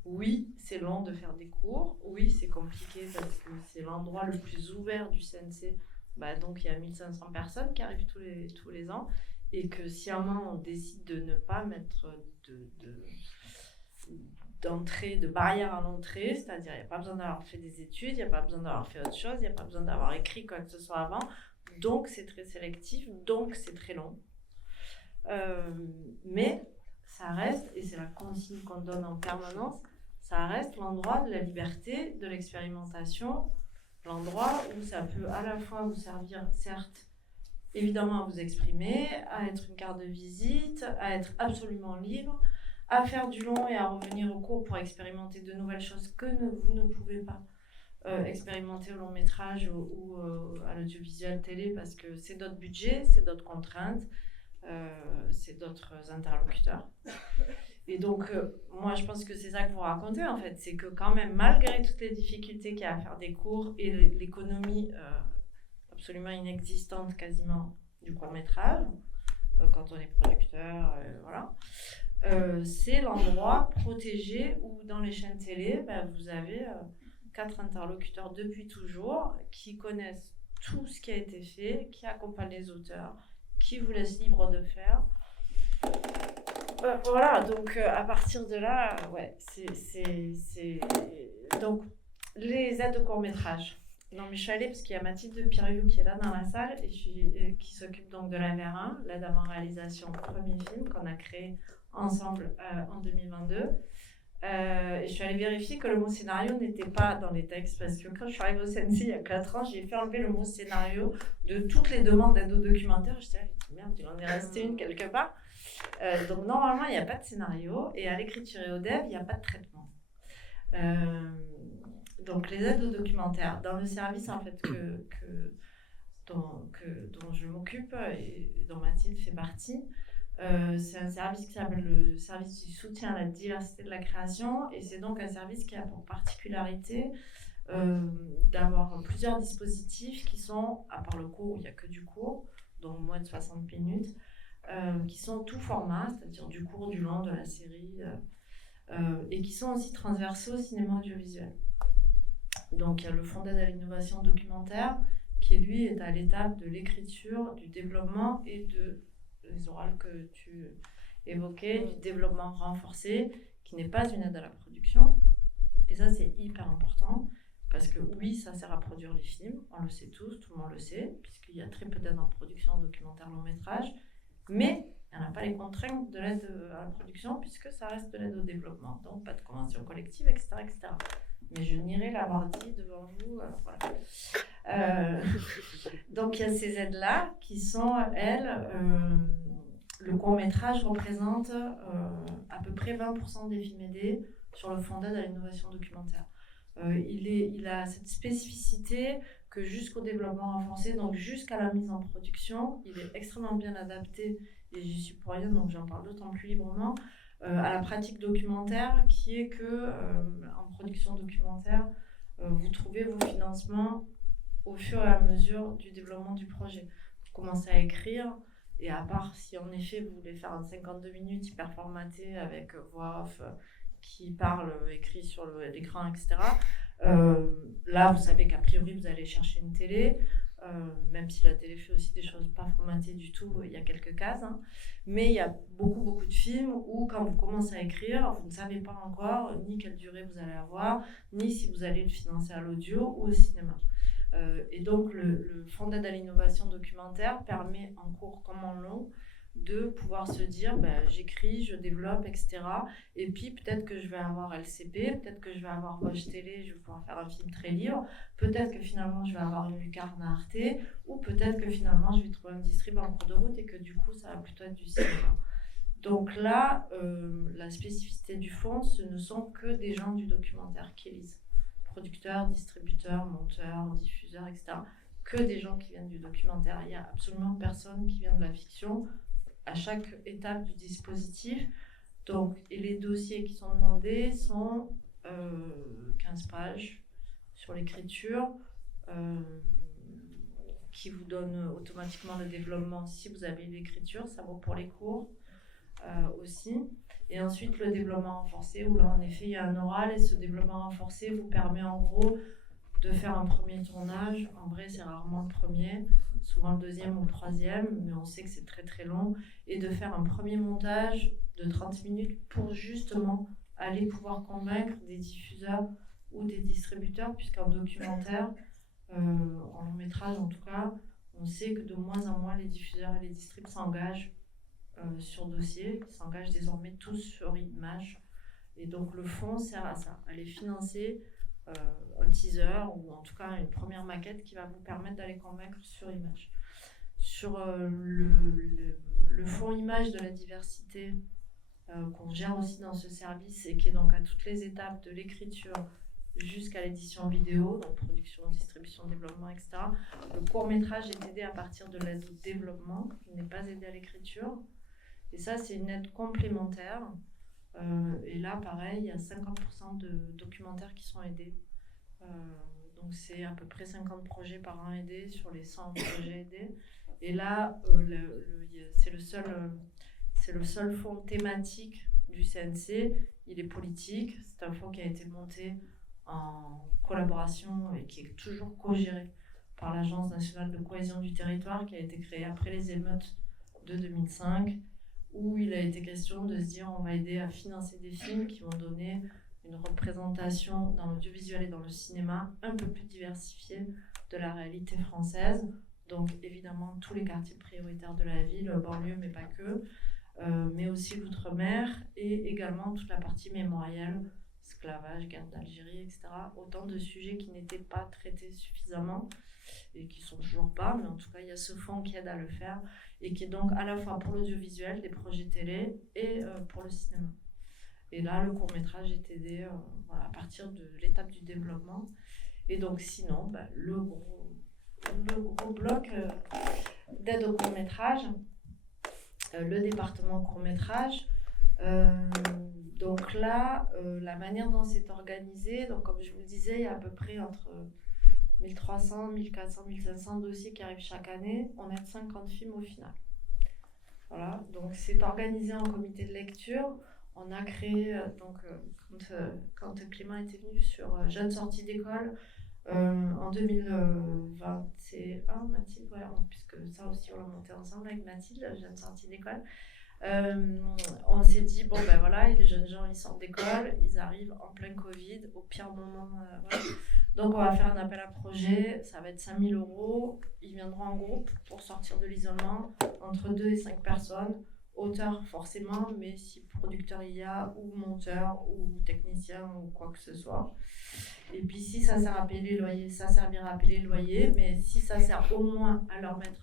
oui, c'est long de faire des cours, oui, c'est compliqué parce que c'est l'endroit le plus ouvert du CNC. Donc il y a 1500 personnes qui arrivent tous les ans, et que si à un moment on décide de ne pas mettre d'entrée, de barrière à l'entrée, c'est-à-dire il n'y a pas besoin d'avoir fait des études, il n'y a pas besoin d'avoir fait autre chose, il n'y a pas besoin d'avoir écrit quoi que ce soit avant, donc c'est très sélectif, donc c'est très long. Mais ça reste, et c'est la consigne qu'on donne en permanence, ça reste l'endroit de la liberté, de l'expérimentation, l'endroit où ça peut à la fois vous servir, certes, évidemment à vous exprimer, à être une carte de visite, à être absolument libre, à faire du long et à revenir au cours pour expérimenter de nouvelles choses que vous ne pouvez pas expérimenter au long métrage ou à l'audiovisuel télé, parce que c'est d'autres budgets, c'est d'autres contraintes, c'est d'autres interlocuteurs. Et donc, moi, je pense que c'est ça que vous racontez, en fait. C'est que quand même, malgré toutes les difficultés qu'il y a à faire des cours et l'économie absolument inexistante quasiment du court-métrage, quand on est producteur, voilà, c'est l'endroit protégé où, dans les chaînes télé, vous avez 4 interlocuteurs depuis toujours qui connaissent tout ce qui a été fait, qui accompagnent les auteurs, qui vous laissent libre de faire. Voilà, donc à partir de là, ouais, c'est... Donc, les aides de court-métrage. Non, mais je suis allée parce qu'il y a Mathilde de Piriou qui est là dans la salle et qui s'occupe donc de la VR1, l'aide avant réalisation, premier film qu'on a créé ensemble en 2022. Et je suis allée vérifier que le mot scénario n'était pas dans les textes, parce que quand je suis arrivée au CNC il y a 4 ans, j'ai fait enlever le mot scénario de toutes les demandes d'aide au documentaire. J'étais là, merde, il en est resté une quelque part. Donc normalement il n'y a pas de scénario, et à l'écriture et au dev il n'y a pas de traitement. Donc les aides au documentaire dans le service en fait dont je m'occupe et dont Mathilde fait partie. C'est un service qui s'appelle le service du soutien à la diversité de la création, et c'est donc un service qui a pour particularité d'avoir plusieurs dispositifs qui sont, à part le cours où il n'y a que du cours, donc moins de 60 minutes, qui sont tout format, c'est-à-dire du court, du long, de la série, et qui sont aussi transversaux au cinéma audiovisuel. Donc il y a le Fonds d'aide à l'innovation documentaire qui lui est à l'étape de l'écriture, du développement et de les orales que tu évoquais, du développement renforcé, qui n'est pas une aide à la production. Et ça c'est hyper important parce que oui, ça sert à produire les films, on le sait tous, tout le monde le sait, puisqu'il y a très peu d'aide en production documentaire long métrage, mais il n'y en a pas les contraintes de l'aide à la production puisque ça reste de l'aide au développement, donc pas de convention collective, etc. etc. Mais je nierai l'avoir dit devant vous. Voilà. Donc il y a ces aides-là qui sont, elles, le court-métrage représente à peu près 20% des films aidés sur le Fonds d'aide à l'innovation documentaire. Il a cette spécificité que jusqu'au développement renforcé, donc jusqu'à la mise en production, il est extrêmement bien adapté, et j'y suis pour rien, donc j'en parle d'autant plus librement, à la pratique documentaire, qui est que en production documentaire, vous trouvez vos financements au fur et à mesure du développement du projet. Vous commencez à écrire, et à part si en effet vous voulez faire un 52 minutes hyper formaté avec voix off qui parle écrit sur l'écran, etc. Là, vous savez qu'a priori vous allez chercher une télé. Même si la télé fait aussi des choses pas formatées du tout, il y a quelques cases, hein. Mais il y a beaucoup de films où quand vous commencez à écrire, vous ne savez pas encore ni quelle durée vous allez avoir, ni si vous allez le financer à l'audio ou au cinéma. Et donc le Fonds d'aide à l'innovation documentaire permet en court comme en long de pouvoir se dire j'écris, je développe, etc. Et puis peut-être que je vais avoir LCP, peut-être que je vais avoir Roche Télé, je vais pouvoir faire un film très libre, peut-être que finalement je vais avoir une lucarne à Arte, ou peut-être que finalement je vais trouver un distrib en cours de route et que du coup ça va plutôt être du cinéma. Donc là, la spécificité du fonds, ce ne sont que des gens du documentaire qui lisent. Producteurs, distributeurs, monteurs, diffuseurs, etc. Que des gens qui viennent du documentaire. Il n'y a absolument personne qui vient de la fiction à chaque étape du dispositif. Donc, et les dossiers qui sont demandés sont 15 pages sur l'écriture, qui vous donne automatiquement le développement si vous avez l'écriture, ça vaut pour les cours aussi. Et ensuite le développement renforcé, où là en effet il y a un oral, et ce développement renforcé vous permet en gros de faire un premier tournage. En vrai c'est rarement le premier, souvent le deuxième ou le troisième, mais on sait que c'est très très long, et de faire un premier montage de 30 minutes pour justement aller pouvoir convaincre des diffuseurs ou des distributeurs, puisqu'en documentaire, en long métrage en tout cas, on sait que de moins en moins les diffuseurs et les distributeurs s'engagent sur dossier, ils s'engagent désormais tous sur image. Et donc le fonds sert à ça, à les financer un teaser ou en tout cas une première maquette qui va vous permettre d'aller convaincre sur image. Sur le fonds image de la diversité qu'on gère aussi dans ce service et qui est donc à toutes les étapes de l'écriture jusqu'à l'édition vidéo, donc production, distribution, développement, etc. Le court-métrage est aidé à partir de l'aide au développement, il n'est pas aidé à l'écriture. Et ça, c'est une aide complémentaire. Et là, pareil, il y a 50% de documentaires qui sont aidés. Donc, c'est à peu près 50 projets par an aidés sur les 100 projets aidés. Et là, c'est le seul fonds thématique du CNC. Il est politique. C'est un fonds qui a été monté en collaboration et qui est toujours co-géré par l'Agence nationale de cohésion du territoire, qui a été créée après les émeutes de 2005, où il a été question de se dire on va aider à financer des films qui vont donner une représentation dans l'audiovisuel et dans le cinéma un peu plus diversifiée de la réalité française. Donc évidemment tous les quartiers prioritaires de la ville, banlieue mais pas que, mais aussi l'outre-mer et également toute la partie mémorielle, esclavage, guerre d'Algérie, etc. Autant de sujets qui n'étaient pas traités suffisamment et qui ne sont toujours pas, mais en tout cas il y a ce fonds qui aide à le faire et qui est donc à la fois pour l'audiovisuel, des projets télé et pour le cinéma. Et là le court-métrage est aidé à partir de l'étape du développement. Et donc sinon, le le gros bloc d'aide au court-métrage, le département court-métrage. Donc là, la manière dont c'est organisé, donc comme je vous le disais, il y a à peu près entre 1300, 1400, 1500 dossiers qui arrivent chaque année. On aide 50 films au final. Voilà, donc c'est organisé en comité de lecture. On a créé, quand Clément était venu sur Jeunes sorties d'école, en 2021, Mathilde, ouais, puisque ça aussi on l'a monté ensemble avec Mathilde, Jeunes sorties d'école. On s'est dit, bon ben voilà, les jeunes gens ils sortent d'école, ils arrivent en plein Covid, au pire moment. Voilà. Donc on va faire un appel à projet, ça va être 5 000 €. Ils viendront en groupe pour sortir de l'isolement, entre 2 et 5 personnes. Auteur forcément, mais si producteur il y a, ou monteur, ou technicien, ou quoi que ce soit. Et puis si ça sert à payer les loyers, ça servira à payer les loyers, mais si ça sert au moins à leur mettre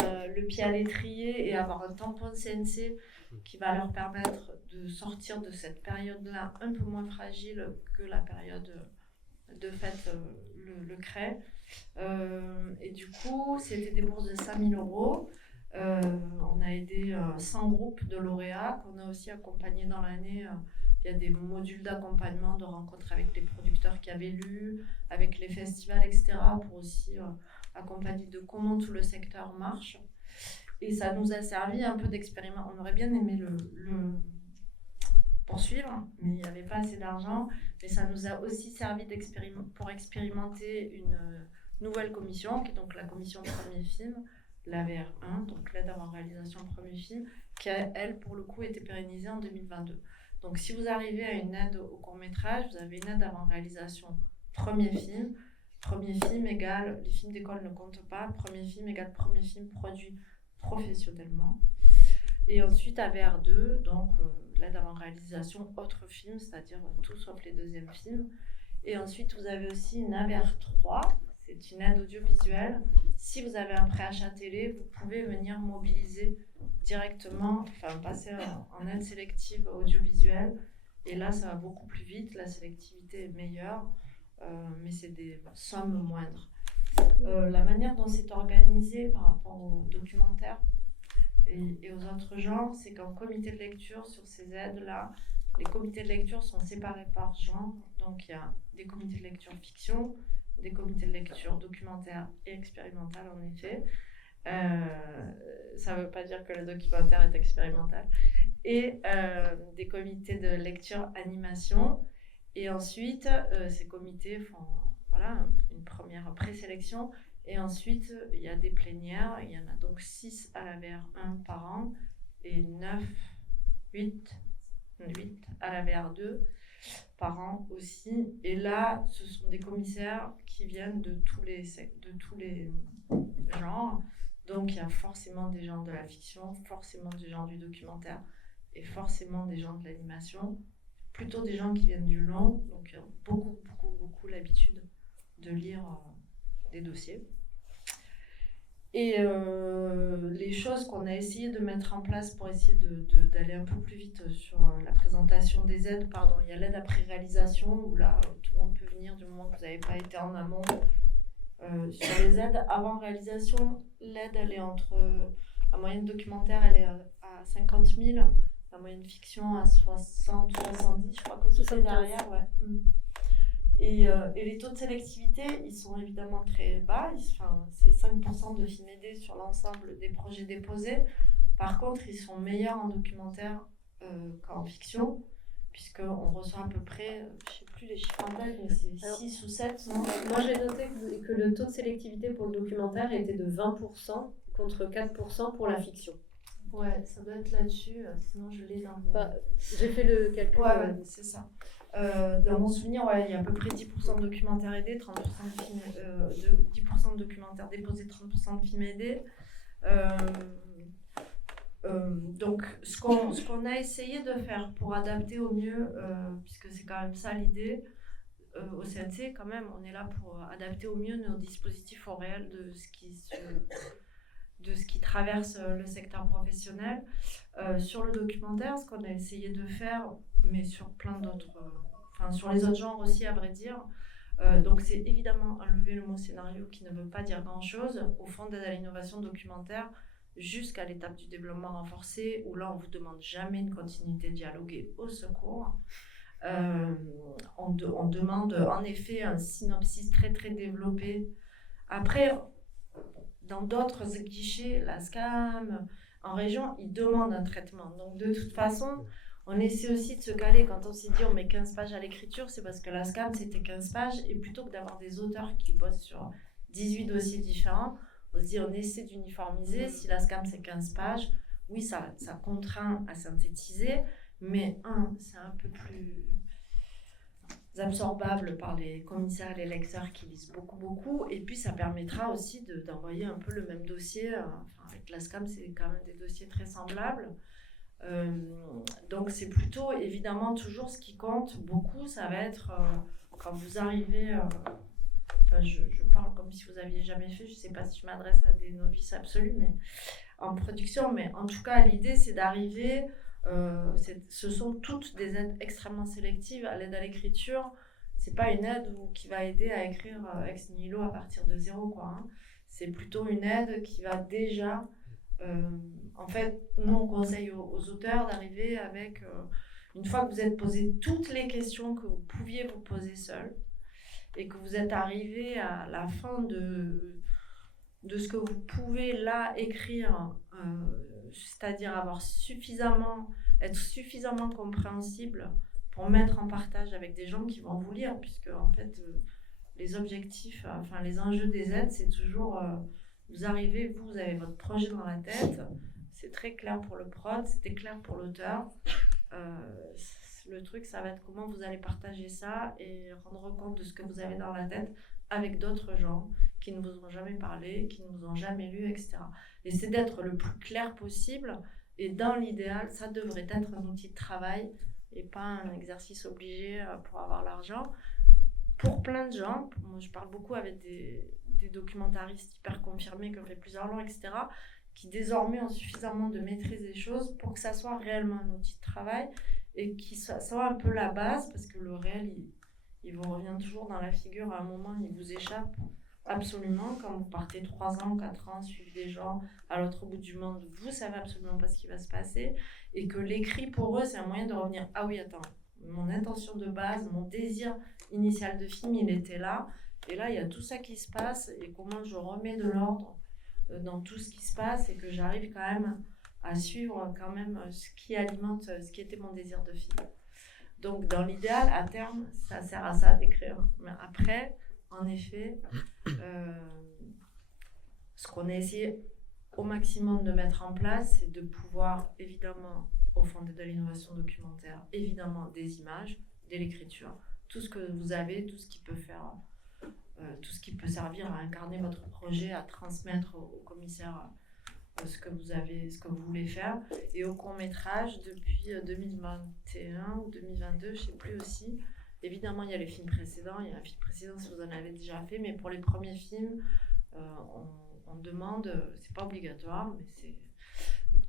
le pied à l'étrier et avoir un tampon CNC qui va leur permettre de sortir de cette période-là un peu moins fragile que la période de fait le CREI. Et du coup, c'était des bourses de 5 000 €. On a aidé 100 groupes de lauréats qu'on a aussi accompagnés dans l'année via des modules d'accompagnement, de rencontres avec les producteurs qui avaient lu, avec les festivals, etc., pour aussi accompagner de comment tout le secteur marche. Et ça nous a servi un peu d'expériment. On aurait bien aimé le poursuivre, mais il n'y avait pas assez d'argent. Mais ça nous a aussi servi pour expérimenter une nouvelle commission, qui est donc la commission premier film, la VR1, donc l'aide avant réalisation premier film, qui a, elle, pour le coup, été pérennisée en 2022. Donc si vous arrivez à une aide au court-métrage, vous avez une aide avant réalisation premier film. Premier film égale, les films d'école ne comptent pas, premier film égale premier film produit professionnellement. Et ensuite à VR2, donc l'aide avant réalisation autre film, c'est-à-dire tout sauf les deuxièmes films. Et ensuite vous avez aussi une AVR3, c'est une aide audiovisuelle. Si vous avez un préachat télé, vous pouvez venir mobiliser directement, enfin passer en aide sélective audiovisuelle. Et là ça va beaucoup plus vite, la sélectivité est meilleure. Mais c'est des sommes moindres. La manière dont c'est organisé par rapport aux documentaires et aux autres genres, c'est qu'en comité de lecture, sur ces aides-là, les comités de lecture sont séparés par genre. Donc il y a des comités de lecture fiction, des comités de lecture documentaire et expérimental en effet. Ça ne veut pas dire que le documentaire est expérimental. Et des comités de lecture animation. Et ensuite, ces comités font une première présélection. Et ensuite, il y a des plénières. Il y en a donc 6 à la VR1 par an et 8 à la VR2 par an aussi. Et là, ce sont des commissaires qui viennent de tous les genres. Donc, il y a forcément des gens de la fiction, forcément des gens du documentaire et forcément des gens de l'animation. Plutôt des gens qui viennent du long, donc beaucoup l'habitude de lire des dossiers. Et les choses qu'on a essayé de mettre en place pour essayer d'aller un peu plus vite sur la présentation des aides, il y a l'aide après réalisation, où là, tout le monde peut venir du moment que vous n'avez pas été en amont. Sur les aides avant réalisation, l'aide, elle est la moyenne documentaire, elle est à 50 000. La moyenne fiction à 60, 70, je crois que c'est derrière. Ouais. Et les taux de sélectivité, ils sont évidemment très bas. C'est 5% de films aidés sur l'ensemble des projets déposés. Par contre, ils sont meilleurs en documentaire qu'en fiction, puisqu'on reçoit à peu près, je ne sais plus les chiffres en tête, mais c'est 6 ou 7. Non, moi, j'ai noté que le taux de sélectivité pour le documentaire était de 20% contre 4% pour la fiction. Ouais, ça doit être là-dessus, sinon je l'ai dans j'ai fait le calcul. Ouais, c'est ça. Dans mon souvenir, il y a à peu près 10% de documentaires aidés, 30% de films, 10% de documentaires déposés, 30% de films aidés. Donc, ce qu'on a essayé de faire pour adapter au mieux, puisque c'est quand même ça l'idée, au CNC, quand même, on est là pour adapter au mieux nos dispositifs au réel de ce qui traverse le secteur professionnel. Sur le documentaire, ce qu'on a essayé de faire, mais sur plein d'autres, sur les autres genres aussi, à vrai dire, Donc c'est évidemment enlever le mot scénario qui ne veut pas dire grand-chose au fond d'aide à l'innovation documentaire jusqu'à l'étape du développement renforcé où là on ne vous demande jamais une continuité dialoguée au secours. On demande en effet un synopsis très très développé. Après, dans d'autres guichets, la SCAM, en région, ils demandent un traitement. Donc de toute façon, on essaie aussi de se caler. Quand on s'est dit on met 15 pages à l'écriture, c'est parce que la SCAM c'était 15 pages. Et plutôt que d'avoir des auteurs qui bossent sur 18 dossiers différents, on se dit on essaie d'uniformiser. Si la SCAM c'est 15 pages, oui, ça contraint à synthétiser. Mais c'est un peu plus absorbable par les commissaires et les lecteurs qui lisent beaucoup. Et puis ça permettra aussi d'envoyer un peu le même dossier. Avec la SCAM, c'est quand même des dossiers très semblables. Donc c'est plutôt évidemment toujours ce qui compte beaucoup, ça va être quand vous arrivez, je parle comme si vous aviez jamais fait, je sais pas si je m'adresse à des novices absolus mais en production, mais en tout cas l'idée c'est d'arriver, ce sont toutes des aides extrêmement sélectives. L'aide à l'écriture, c'est pas une aide qui va aider à écrire ex nihilo à partir de zéro quoi, hein. C'est plutôt une aide qui va déjà en fait, nous on conseille aux auteurs d'arriver avec, une fois que vous êtes posé toutes les questions que vous pouviez vous poser seul et que vous êtes arrivé à la fin de ce que vous pouvez là écrire, c'est-à-dire être suffisamment compréhensible pour mettre en partage avec des gens qui vont vous lire, puisque en fait les objectifs, les enjeux des aides, c'est toujours vous arrivez, vous avez votre projet dans la tête, c'est très clair pour le prod, c'était clair pour l'auteur. Le truc, ça va être comment vous allez partager ça et rendre compte de ce que vous avez dans la tête avec d'autres gens qui ne vous ont jamais parlé, qui ne vous ont jamais lu, etc. Et c'est d'être le plus clair possible. Et dans l'idéal, ça devrait être un outil de travail et pas un exercice obligé pour avoir l'argent. Pour plein de gens, moi je parle beaucoup avec des documentaristes hyper confirmés qui ont fait plusieurs langues, etc., qui désormais ont suffisamment de maîtrise des choses pour que ça soit réellement un outil de travail et qui soit un peu la base, parce que le réel, il vous revient toujours dans la figure à un moment, il vous échappe absolument. Quand vous partez 3 ans, 4 ans, suivre des gens à l'autre bout du monde, vous savez absolument pas ce qui va se passer, et que l'écrit pour eux, c'est un moyen de revenir, ah oui, attends, mon intention de base, mon désir initial de film, il était là, et là, il y a tout ça qui se passe, et comment je remets de l'ordre dans tout ce qui se passe, et que j'arrive quand même à suivre quand même ce qui alimente ce qui était mon désir de film. Donc, dans l'idéal, à terme, ça sert à ça d'écrire. Mais après, en effet, ce qu'on a essayé au maximum de mettre en place, c'est de pouvoir, évidemment, au fond de l'innovation documentaire, évidemment, des images, de l'écriture, tout ce que vous avez, tout ce qui peut faire, tout ce qui peut servir à incarner votre projet, à transmettre au commissaire ce que vous avez, ce que vous voulez faire. Et au court-métrage, depuis 2021 ou 2022, je ne sais plus aussi. Évidemment, il y a les films précédents. Il y a un film précédent si vous en avez déjà fait. Mais pour les premiers films, on demande, c'est pas obligatoire, mais c'est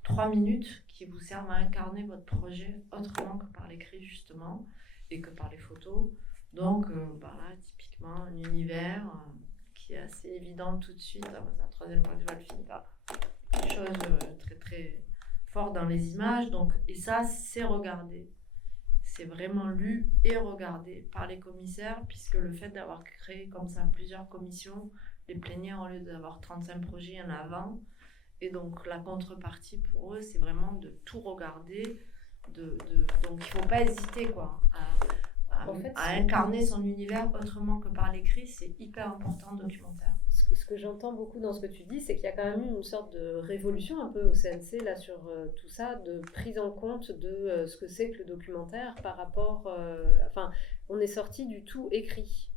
3 minutes qui vous servent à incarner votre projet autrement que par l'écrit, justement, et que par les photos. Donc, là, typiquement, un univers qui est assez évident tout de suite. C'est la 3e fois que je vois le film. Des choses très très fortes dans les images, donc, et ça c'est regardé, c'est vraiment lu et regardé par les commissaires, puisque le fait d'avoir créé comme ça plusieurs commissions, les plénières, au lieu d'avoir 35 projets, il y en a 20, et donc la contrepartie pour eux c'est vraiment de tout regarder, donc il ne faut pas hésiter quoi, à incarner son univers autrement que par l'écrit. C'est hyper important en documentaire. Ce que j'entends beaucoup dans ce que tu dis, c'est qu'il y a quand même eu une sorte de révolution un peu au CNC là, sur tout ça, de prise en compte de ce que c'est que le documentaire par rapport... on est sorti du tout écrit.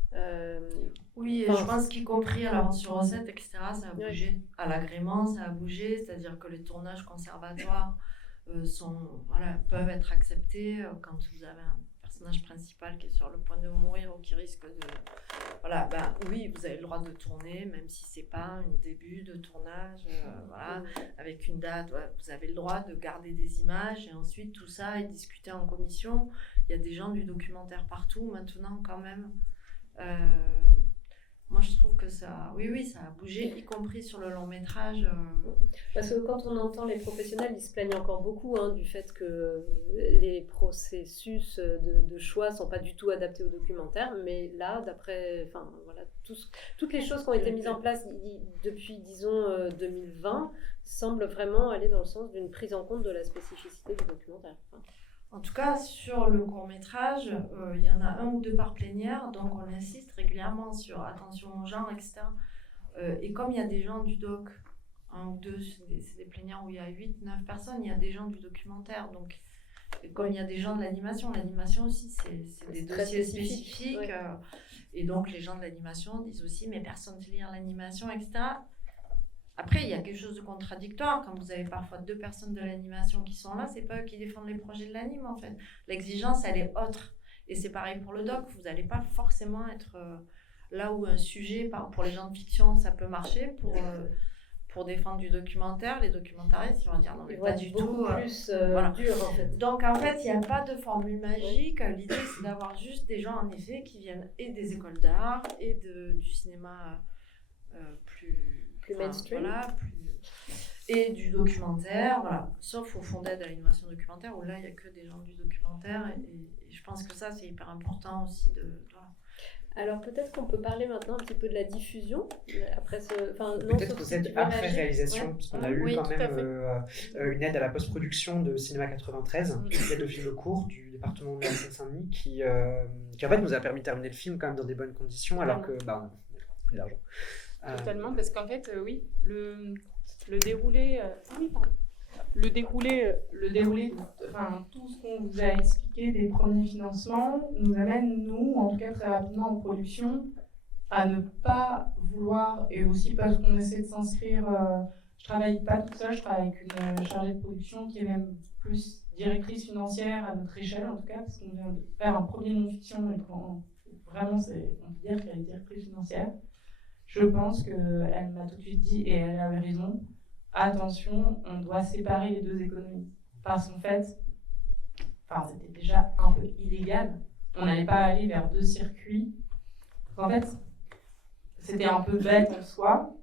Oui, je pense qu'y compris à l'avance sur recette, etc., ça a bougé. Ouais. À l'agrément, ça a bougé, c'est-à-dire que les tournages conservatoires peuvent être acceptés quand vous avez un personnage principal qui est sur le point de mourir ou qui risque de... oui, vous avez le droit de tourner, même si c'est pas un début de tournage, avec une date, vous avez le droit de garder des images, et ensuite tout ça est discuté en commission. Il y a des gens du documentaire partout maintenant quand même, Moi, je trouve que ça, oui, ça a bougé, y compris sur le long métrage. Parce que quand on entend les professionnels, ils se plaignent encore beaucoup du fait que les processus de choix ne sont pas du tout adaptés au documentaire. Mais là, toutes les choses qui ont été mises en place depuis, disons, 2020 semblent vraiment aller dans le sens d'une prise en compte de la spécificité du documentaire. En tout cas, sur le court-métrage, il y en a 1 ou 2 par plénière, donc on insiste régulièrement sur attention au genre, etc. Et comme il y a des gens du doc, 1 ou 2, c'est des plénières où il y a 8, 9 personnes, il y a des gens du documentaire. Donc, comme il y a des gens de l'animation aussi, c'est des dossiers spécifiques. Ouais. Et donc, les gens de l'animation disent aussi, mais personne ne sait lire l'animation, etc. Après, il y a quelque chose de contradictoire. Quand vous avez parfois 2 personnes de l'animation qui sont là, c'est pas eux qui défendent les projets de l'anime, en fait. L'exigence, elle est autre. Et c'est pareil pour le doc. Vous n'allez pas forcément être là où un sujet, pour les gens de fiction, ça peut marcher. Pour défendre du documentaire, les documentaristes, ils vont dire non, mais pas du tout. Plus voilà. dur, en fait. Donc, en fait, il n'y a pas de formule magique. L'idée, c'est d'avoir juste des gens, en effet, qui viennent et des écoles d'art et du cinéma plus mainstream. Et du documentaire, voilà. Sauf au fond d'aide à l'innovation documentaire, où là, il n'y a que des gens du documentaire. Et je pense que ça, c'est hyper important aussi voilà. Alors peut-être qu'on peut parler maintenant un petit peu de la diffusion. Après peut-être que c'est après réalisation, parce qu'on a eu quand même une aide à la post-production de Cinéma 93, une aide au film court du département de la Seine-Saint-Denis, qui en fait nous a permis de terminer le film quand même dans des bonnes conditions, alors que on a pris de l'argent. Totalement, parce qu'en fait, oui, le déroulé, enfin, tout ce qu'on vous a expliqué des premiers financements nous amène, nous, en tout cas très rapidement en production, à ne pas vouloir, et aussi parce qu'on essaie de s'inscrire, je travaille pas toute seule, je travaille avec une chargée de production qui est même plus directrice financière à notre échelle en tout cas, parce qu'on vient de faire un premier non-fiction, et vraiment, on peut dire qu'elle est directrice financière. Je pense qu'elle m'a tout de suite dit, et elle avait raison, attention, on doit séparer les 2 économies. Parce qu'en fait, c'était déjà un peu illégal. On n'allait pas aller vers 2 circuits. En fait, c'était un peu bête en soi,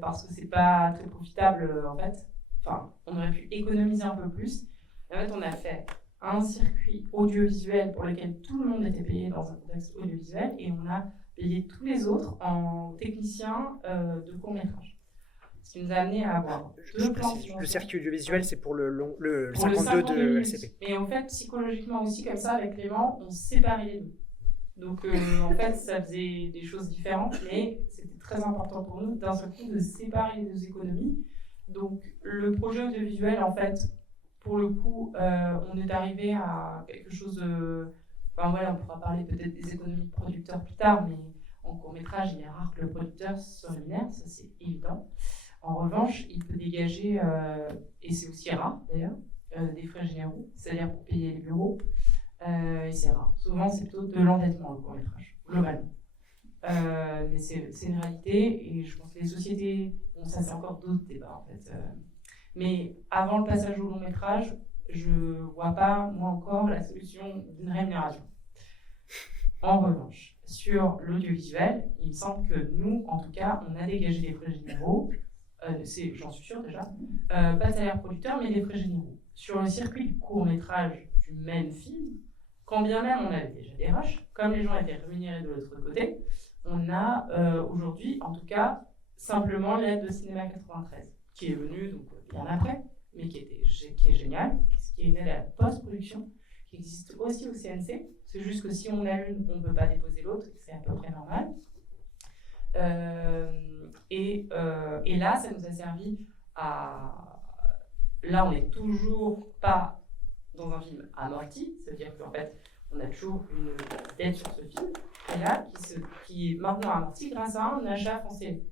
parce que c'est pas très profitable en fait. On aurait pu économiser un peu plus. En fait, on a fait un circuit audiovisuel pour lequel tout le monde était payé dans un contexte audiovisuel, et on a payé tous les autres en techniciens de court-métrage. Ce qui nous a amené à avoir 2 plans financiers. Le circuit audiovisuel, c'est pour le pour 52 de LCP. Mais en fait, psychologiquement aussi, comme ça, avec Clément, on séparait les 2. Donc, en fait, ça faisait des choses différentes, mais c'était très important pour nous, d'un seul coup, de séparer les 2 économies. Donc, le projet audiovisuel, en fait, pour le coup, on est arrivé à quelque chose de... on pourra parler peut-être des économies de producteurs plus tard, mais en court-métrage, il est rare que le producteur soit rémunère, ça c'est évident. En revanche, il peut dégager, et c'est aussi rare d'ailleurs, des frais généraux, c'est-à-dire pour payer les bureaux, et c'est rare. Souvent, c'est plutôt de l'endettement, le court-métrage, globalement. Mais c'est une réalité, et je pense que les sociétés, ça c'est encore d'autres débats en fait. Mais avant le passage au long-métrage, je ne vois pas, moi encore, la solution d'une rémunération. En revanche, sur l'audiovisuel, il me semble que nous, en tout cas, on a dégagé les frais généraux, j'en suis sûre déjà, pas de salaire producteur, mais les frais généraux. Sur le circuit du court-métrage du même film, quand bien même on avait déjà des rushs, comme les gens étaient rémunérés de l'autre côté, on a aujourd'hui, en tout cas, simplement l'aide de Cinéma 93, qui est venue donc, bien après, mais qui est géniale, qui est une aide à la post-production, qui existe aussi au CNC. C'est juste que si on a une, on ne peut pas déposer l'autre, c'est à peu près normal. Et là, ça nous a servi à... Là, on n'est toujours pas dans un film amorti, ça veut dire qu'en fait, on a toujours une dette sur ce film, et là, qui est maintenant amorti grâce à un achat français.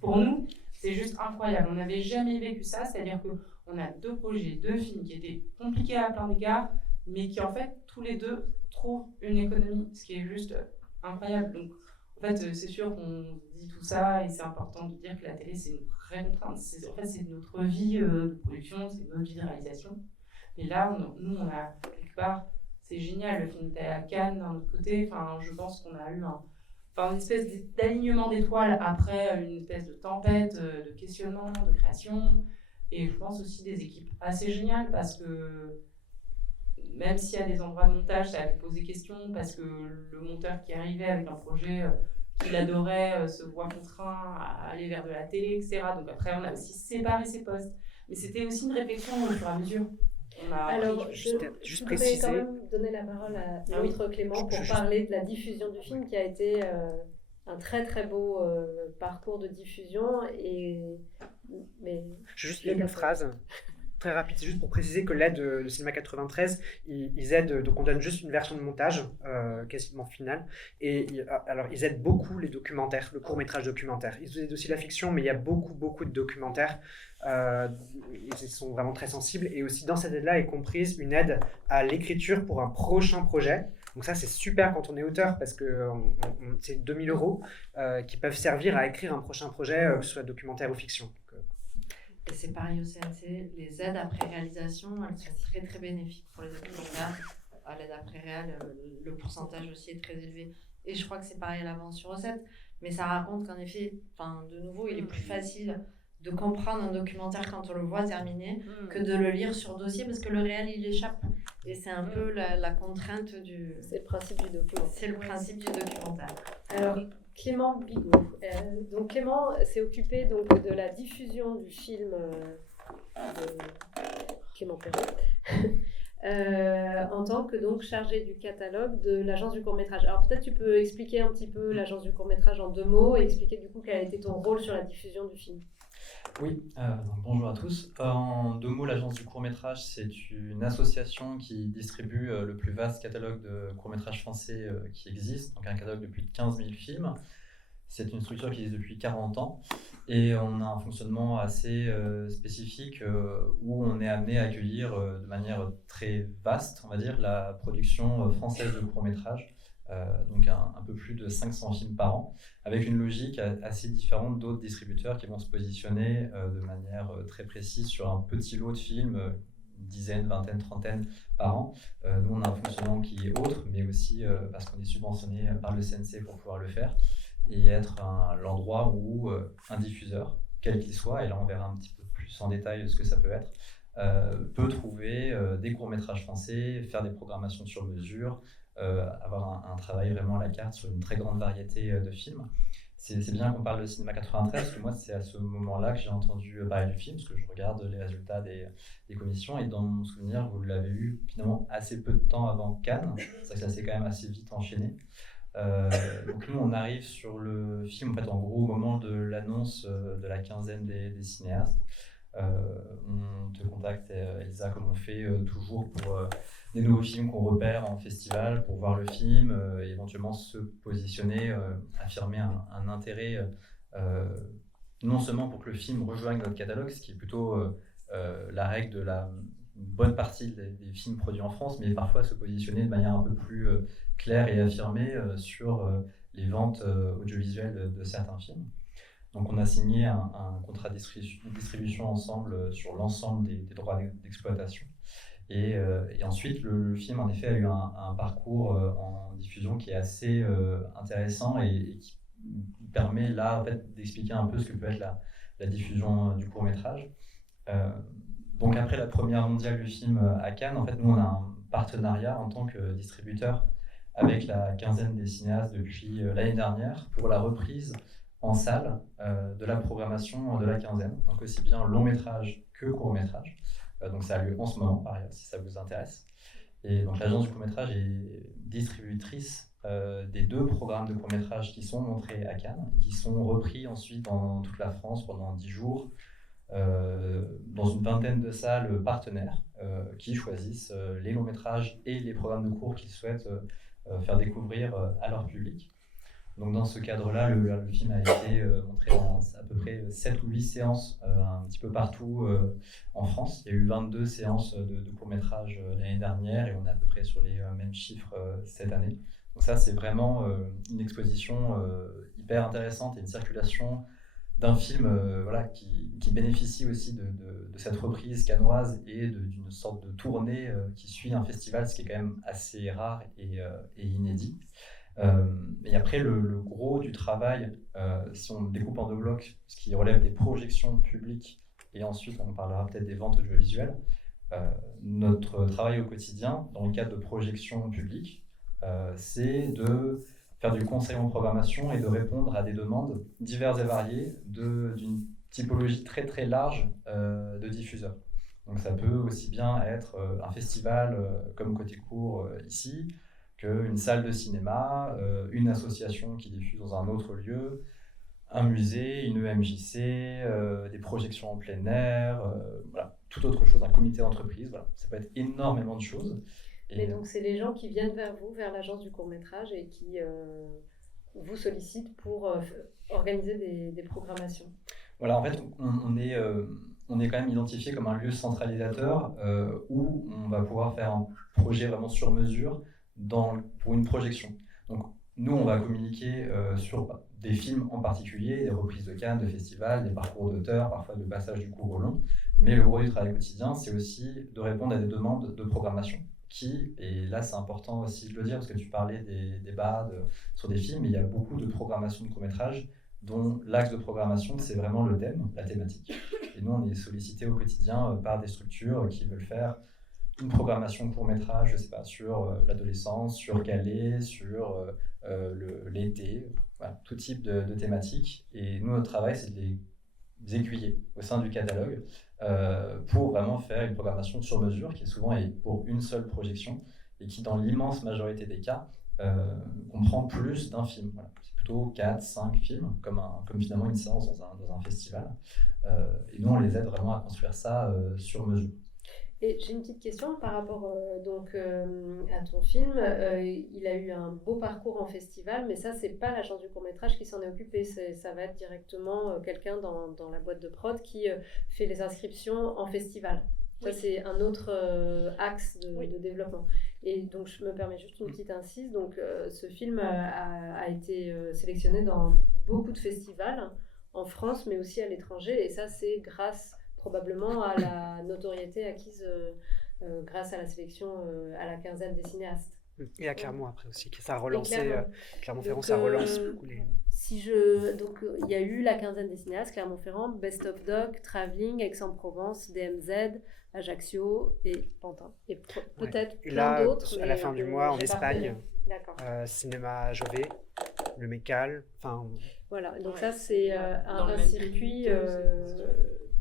Pour nous, c'est juste incroyable. On n'avait jamais vécu ça, c'est-à-dire qu'on a 2 projets, 2 films qui étaient compliqués à plein d'égards, mais qui en fait, tous les 2 trouvent une économie, ce qui est juste incroyable. Donc, en fait, c'est sûr qu'on dit tout ça, et c'est important de dire que la télé, c'est une vraie contrainte. En fait, c'est notre vie de production, c'est notre vie de réalisation. Et là, nous, on a quelque part, c'est génial, le film était à Cannes d'un autre côté. Enfin, je pense qu'on a eu une espèce d'alignement d'étoiles après une espèce de tempête, de questionnement, de création. Et je pense aussi des équipes assez géniales parce que même s'il y a des endroits de montage, ça a pu poser question parce que le monteur qui arrivait avec un projet qu'il adorait se voit contraint à aller vers de la télé, etc. Donc après, on a aussi séparé ses postes. Mais c'était aussi une réflexion au fur et à mesure. Alors, je juste voudrais préciser. quand même donner la parole à Ah oui. l'autre Clément pour Je- parler de la diffusion du film qui a été un très très beau parcours de diffusion. Mais Juste Je une t'appelle. phrase très rapide, c'est juste pour préciser que l'aide de Cinéma 93, ils aident, donc on donne juste une version de montage quasiment finale, et alors ils aident beaucoup les documentaires, le court-métrage documentaire. Ils aident aussi la fiction, mais il y a beaucoup de documentaires, ils sont vraiment très sensibles, et aussi dans cette aide-là est comprise une aide à l'écriture pour un prochain projet. Donc ça c'est super quand on est auteur, parce que c'est 2 000 € qui peuvent servir à écrire un prochain projet, que ce soit documentaire ou fiction. Donc, Et c'est pareil au CNC, les aides après réalisation, elles sont très très bénéfiques pour les documentaires. À l'aide après réal, le pourcentage aussi est très élevé. Et je crois que c'est pareil à l'avance sur recette. Mais ça raconte qu'en effet, de nouveau, il est plus facile de comprendre un documentaire quand on le voit terminé que de le lire sur dossier parce que le réel il échappe. Et c'est un peu la contrainte du. c'est le principe du documentaire. C'est le principe du documentaire. Alors, Clément Bigot. Donc Clément s'est occupé donc de la diffusion du film de Clément Perrault en tant que donc chargé du catalogue de l'agence du court-métrage. Alors peut-être tu peux expliquer un petit peu l'agence du court-métrage en 2 mots et expliquer du coup quel a été ton rôle sur la diffusion du film. Oui, bonjour à tous. En 2 mots, l'agence du court-métrage, c'est une association qui distribue le plus vaste catalogue de court-métrages français qui existe, donc un catalogue de plus de 15 000 films. C'est une structure qui existe depuis 40 ans et on a un fonctionnement assez spécifique où on est amené à accueillir de manière très vaste, on va dire, la production française de court-métrage. Donc un peu plus de 500 films par an, avec une logique assez différente d'autres distributeurs qui vont se positionner de manière très précise sur un petit lot de films, une dizaine, vingtaine, trentaine par an. Nous, on a un fonctionnement qui est autre, mais aussi parce qu'on est subventionné par le CNC pour pouvoir le faire, et être l'endroit où un diffuseur, quel qu'il soit, et là on verra un petit peu plus en détail ce que ça peut être, peut trouver des courts-métrages français, faire des programmations sur mesure, avoir un travail vraiment à la carte sur une très grande variété de films. C'est bien qu'on parle de Cinéma 93, parce que moi, c'est à ce moment-là que j'ai entendu parler du film, parce que je regarde les résultats des commissions, et dans mon souvenir, vous l'avez eu finalement assez peu de temps avant Cannes, c'est que ça s'est quand même assez vite enchaîné. Donc nous, on arrive sur le film, en fait, en gros, au moment de l'annonce de la quinzaine des cinéastes. On te contacte, Elsa, comme on fait toujours pour des nouveaux films qu'on repère en festival, pour voir le film et éventuellement se positionner, affirmer un intérêt, non seulement pour que le film rejoigne notre catalogue, ce qui est plutôt la règle de la bonne partie des films produits en France, mais parfois se positionner de manière un peu plus claire et affirmée sur les ventes audiovisuelles de certains films. Donc on a signé un contrat de distribution ensemble sur l'ensemble des droits d'exploitation. Et ensuite, le film, en effet, a eu un parcours en diffusion qui est assez intéressant et qui permet là en fait, d'expliquer un peu ce que peut être la diffusion du court-métrage. Donc après la première mondiale du film à Cannes, en fait, nous on a un partenariat en tant que distributeur avec la quinzaine des cinéastes depuis l'année dernière pour la reprise en salle de la programmation de la quinzaine, donc aussi bien long métrage que court métrage. Donc ça a lieu en ce moment, par ailleurs, si ça vous intéresse. Et donc l'agence du court métrage est distributrice des 2 programmes de court métrage qui sont montrés à Cannes, qui sont repris ensuite dans toute la France pendant 10 jours, dans une vingtaine de salles partenaires qui choisissent les longs métrages et les programmes de cours qu'ils souhaitent faire découvrir à leur public. Donc dans ce cadre-là, le film a été montré dans à peu près 7 ou 8 séances un petit peu partout en France. Il y a eu 22 séances de court-métrage l'année dernière et on est à peu près sur les mêmes chiffres cette année. Donc ça, c'est vraiment une exposition hyper intéressante et une circulation d'un film voilà, qui bénéficie aussi de cette reprise cannoise et d'une sorte de tournée qui suit un festival, ce qui est quand même assez rare et inédit. Et après, le gros du travail, si on le découpe en deux blocs, ce qui relève des projections publiques, et ensuite on parlera peut-être des ventes audiovisuelles, notre travail au quotidien, dans le cadre de projections publiques, c'est de faire du conseil en programmation et de répondre à des demandes diverses et variées d'une typologie très très large de diffuseurs. Donc ça peut aussi bien être un festival comme Côté Court ici, qu'une salle de cinéma, une association qui diffuse dans un autre lieu, un musée, une EMJC, des projections en plein air, voilà, toute autre chose, un comité d'entreprise, voilà. Ça peut être énormément de choses. Mais donc c'est les gens qui viennent vers vous, vers l'agence du court-métrage et qui vous sollicitent pour organiser des programmations. Voilà, en fait, on est quand même identifié comme un lieu centralisateur où on va pouvoir faire un projet vraiment sur mesure pour une projection. Donc, nous, on va communiquer sur des films en particulier, des reprises de Cannes, de festivals, des parcours d'auteurs, parfois de passage du court au long. Mais le gros du travail quotidien, c'est aussi de répondre à des demandes de programmation et là c'est important aussi de le dire parce que tu parlais des débats sur des films, mais il y a beaucoup de programmations de courts-métrages dont l'axe de programmation c'est vraiment le thème, la thématique. Et nous on est sollicité au quotidien par des structures qui veulent faire une programmation court-métrage, je sais pas, sur l'adolescence, sur Calais, sur l'été, voilà, tout type de thématiques. Et nous notre travail c'est de les aiguiller au sein du catalogue pour vraiment faire une programmation sur mesure qui souvent est pour une seule projection et qui dans l'immense majorité des cas comprend plus d'un film. Voilà. C'est plutôt 4, 5 films comme finalement une séance dans un festival et nous on les aide vraiment à construire ça sur mesure. Et j'ai une petite question par rapport à ton film. Il a eu un beau parcours en festival, mais ça, c'est pas l'agence du court-métrage qui s'en est occupée. Ça va être directement quelqu'un dans la boîte de prod qui fait les inscriptions en festival. Ça, c'est un autre axe de développement. Et donc, je me permets juste une petite incise. Donc, ce film a été sélectionné dans beaucoup de festivals en France, mais aussi à l'étranger. Et ça, c'est grâce probablement à la notoriété acquise grâce à la sélection à la quinzaine des cinéastes. Et à Clermont après aussi, ça a relancé, Clermont-Ferrand, donc, ça relance beaucoup les... Donc il y a eu la quinzaine des cinéastes, Clermont-Ferrand, Best of Doc, Travelling, Aix-en-Provence, DMZ, Ajaccio et Pantin. Et peut-être et plein là, d'autres. à la fin du mois, en Espagne, Cinéma Jové, le Mécal, voilà, donc ça c'est un circuit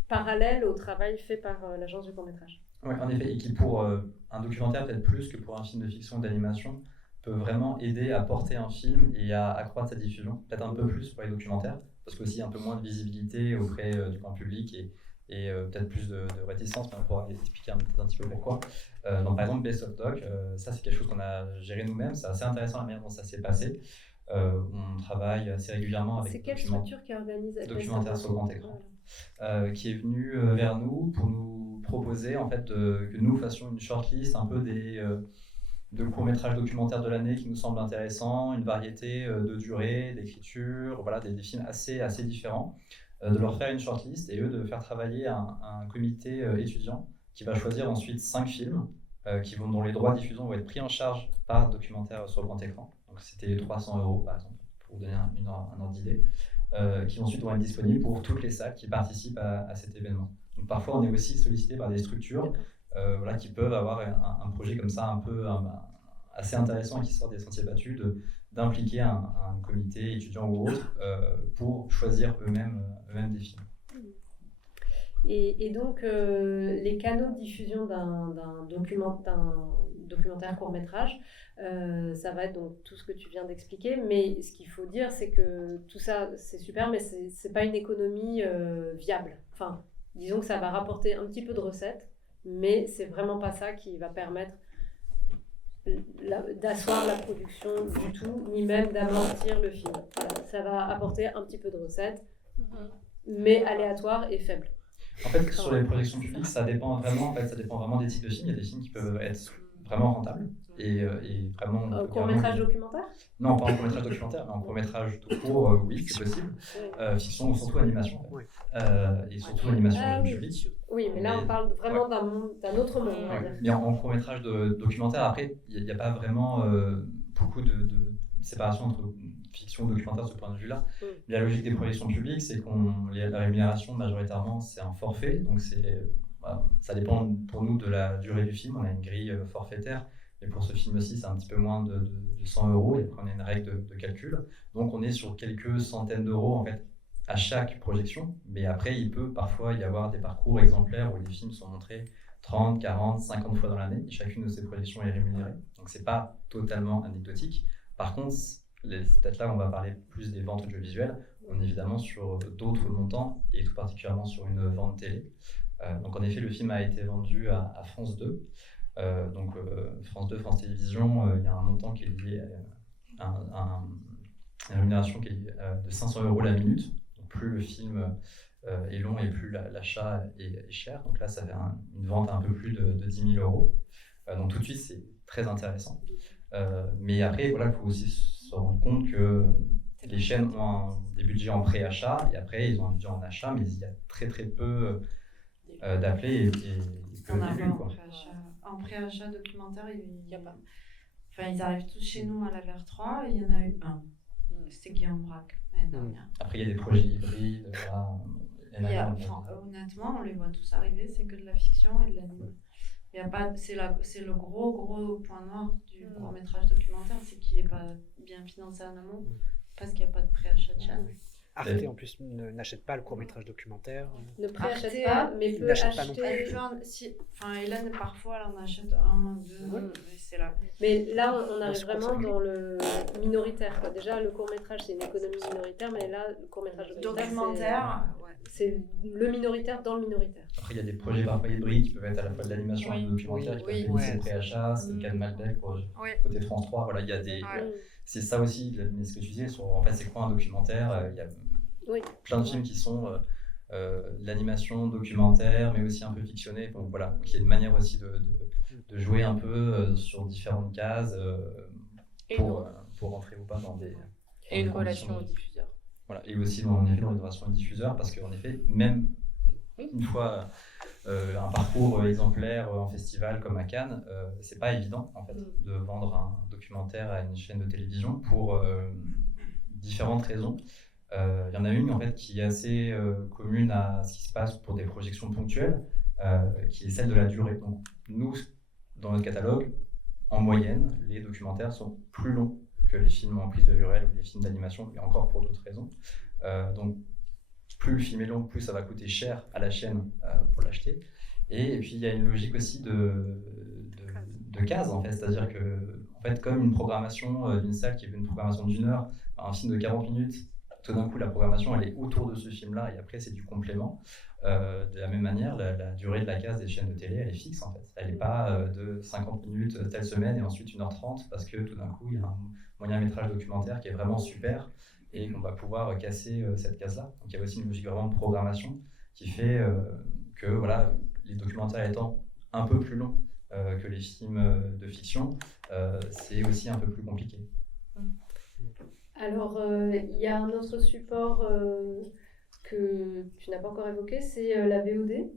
parallèle au travail fait par l'agence du court-métrage. Oui, en effet, et qui pour un documentaire, peut-être plus que pour un film de fiction ou d'animation, peut vraiment aider à porter un film et à accroître sa diffusion, peut-être un peu plus pour les documentaires, parce qu'aussi un peu moins de visibilité auprès du grand public et peut-être plus de réticence, mais on pourra expliquer un petit peu pourquoi. Donc, par exemple, Best of Doc, ça c'est quelque chose qu'on a géré nous-mêmes, c'est assez intéressant la manière dont ça s'est passé. On travaille assez régulièrement avec c'est quelle structure qui organise documentaire sur grand écran. Qui est venu vers nous pour nous proposer en fait que nous fassions une shortlist un peu de courts-métrages documentaires de l'année qui nous semblent intéressants, une variété de durée, d'écriture, voilà, des films assez différents, de leur faire une shortlist et eux de faire travailler un comité étudiant qui va choisir ensuite 5 films dont les droits de diffusion vont être pris en charge par documentaire sur grand écran. Donc c'était 300 € par exemple, pour vous donner un ordre d'idée. Qui ensuite vont être disponibles pour toutes les salles qui participent à cet événement. Donc, parfois, on est aussi sollicité par des structures qui peuvent avoir un projet comme ça assez intéressant et qui sort des sentiers battus d'impliquer un comité étudiant ou autre pour choisir eux-mêmes des films. Et donc, les canaux de diffusion d'un documentaire court-métrage, ça va être donc tout ce que tu viens d'expliquer, mais ce qu'il faut dire, c'est que tout ça, c'est super, mais c'est pas une économie viable. Enfin, disons que ça va rapporter un petit peu de recettes, mais c'est vraiment pas ça qui va permettre d'asseoir la production du tout, ni même d'amortir le film. Voilà, ça va apporter un petit peu de recettes, mais aléatoire et faible. En fait, sur les projections publiques, ça dépend vraiment des types de films. Il y a des films qui peuvent être vraiment rentables et vraiment... court-métrage documentaire ? Non, pas en court-métrage documentaire, mais en court-métrage tout court, oui, c'est possible. Fiction, surtout animation, en fait. Et surtout animation publique. Oui, mais là, on parle vraiment d'un autre monde, on va dire. Mais en court-métrage documentaire, après, il n'y a pas vraiment beaucoup séparation entre fiction et documentaire de ce point de vue-là. La logique des projections publiques, c'est la rémunération, majoritairement, c'est un forfait. Donc, ça dépend pour nous de la durée du film. On a une grille forfaitaire. Et pour ce film aussi, c'est un petit peu moins de 100 €. Et après, on a une règle de calcul. Donc, on est sur quelques centaines d'euros, en fait, à chaque projection. Mais après, il peut parfois y avoir des parcours exemplaires où les films sont montrés 30, 40, 50 fois dans l'année. Et chacune de ces projections est rémunérée. Donc, c'est pas totalement anecdotique. Par contre, c'est peut-être là où on va parler plus des ventes audiovisuelles. On est évidemment sur d'autres montants et tout particulièrement sur une vente télé. Donc, en effet, le film a été vendu à France 2. France 2, France Télévisions, il y a un montant qui est lié à une rémunération qui est de 500 € la minute. Donc, plus le film est long et plus l'achat est cher. Donc là, ça fait une vente à un peu plus de 10 000 €. Donc tout de suite, c'est très intéressant. Mais après, voilà, il faut aussi se rendre compte que les chaînes ont des budgets en préachat et après, ils ont un budget en achat, mais il y a très très peu d'appelés et peu d'élus. En préachat documentaire, il n'y a pas. Enfin, ils arrivent tous chez nous à la VR3 et il y en a eu un. C'était Guillaume Braque l'année dernière. Après, il y a des projets hybrides. Honnêtement, on les voit tous arriver, c'est que de la fiction et de l'anime. Il y a pas, c'est le gros point noir du court-métrage documentaire, c'est qu'il n'est pas bien financé en amont parce qu'il n'y a pas de préachat de chaîne. Arte en plus n'achète pas le court-métrage documentaire. Ne préachète pas, mais peut acheter. Hélène, parfois, elle en achète un, deux, et c'est là. Mais là, on arrive vraiment dans le minoritaire, quoi. Déjà, le court-métrage, c'est une économie minoritaire, mais là, le court-métrage documentaire, c'est le minoritaire dans le minoritaire. Après, il y a des projets parfois hybrides qui peuvent être à la fois de l'animation et du documentaire, qui peuvent bénéficier de préachat. C'est le cas de Malbec pour côté France 3. Voilà, il y a des... C'est ça aussi, ce que tu disais, en fait, c'est quoi un documentaire? Il y a plein de films qui sont l'animation, documentaire, mais aussi un peu fictionné. Donc voilà, donc, il y a une manière aussi de jouer un peu sur différentes cases pour rentrer ou pas dans des... Et une relation au diffuseur. Voilà, et aussi en effet dans une relation au diffuseur, parce qu'en effet, même une fois un parcours exemplaire en festival comme à Cannes, c'est pas évident en fait de vendre un documentaire à une chaîne de télévision pour différentes raisons. Il y en a une en fait qui est assez commune à ce qui se passe pour des projections ponctuelles, qui est celle de la durée. Donc nous, dans notre catalogue, en moyenne, les documentaires sont plus longs que les films en prise de vue réelle ou les films d'animation, mais encore pour d'autres raisons. Donc plus le film est long, plus ça va coûter cher à la chaîne pour l'acheter. Et puis il y a une logique aussi de cases en fait, c'est-à-dire que en fait, comme une programmation d'une salle qui est une programmation d'1 heure, un film de 40 minutes, tout d'un coup la programmation elle est autour de ce film-là et après c'est du complément. De la même manière, la durée de la case des chaînes de télé elle est fixe en fait. Elle n'est pas de 50 minutes telle semaine et ensuite 1h30 parce que tout d'un coup il y a un moyen métrage documentaire qui est vraiment super et qu'on va pouvoir casser cette case-là. Donc il y a aussi une logique vraiment de programmation qui fait que voilà, les documentaires étant un peu plus longs que les films de fiction, c'est aussi un peu plus compliqué. Alors, il y a un autre support que tu n'as pas encore évoqué, c'est la VOD,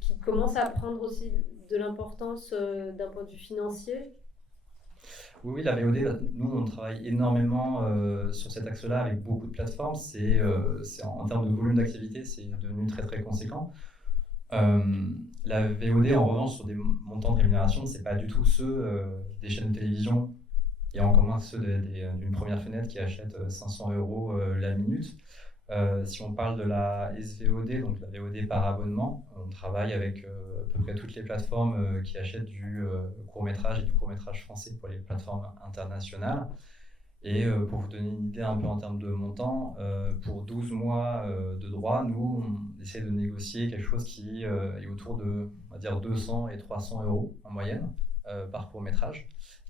qui commence à prendre aussi de l'importance d'un point de vue financier. Oui, la VOD, nous on travaille énormément sur cet axe-là avec beaucoup de plateformes. C'est en termes de volume d'activité, c'est devenu très très conséquent. La VOD, en revanche, sur des montants de rémunération, c'est pas du tout ceux des chaînes de télévision et encore moins ceux d'une première fenêtre qui achètent 500 € la minute. Si on parle de la SVOD, donc la VOD par abonnement, on travaille avec à peu près toutes les plateformes qui achètent du court-métrage et du court-métrage français pour les plateformes internationales. Et pour vous donner une idée un peu en termes de montant, pour 12 mois de droit, nous, on essaie de négocier quelque chose qui est autour de, on va dire, 200 et 300 € en moyenne par court-métrage.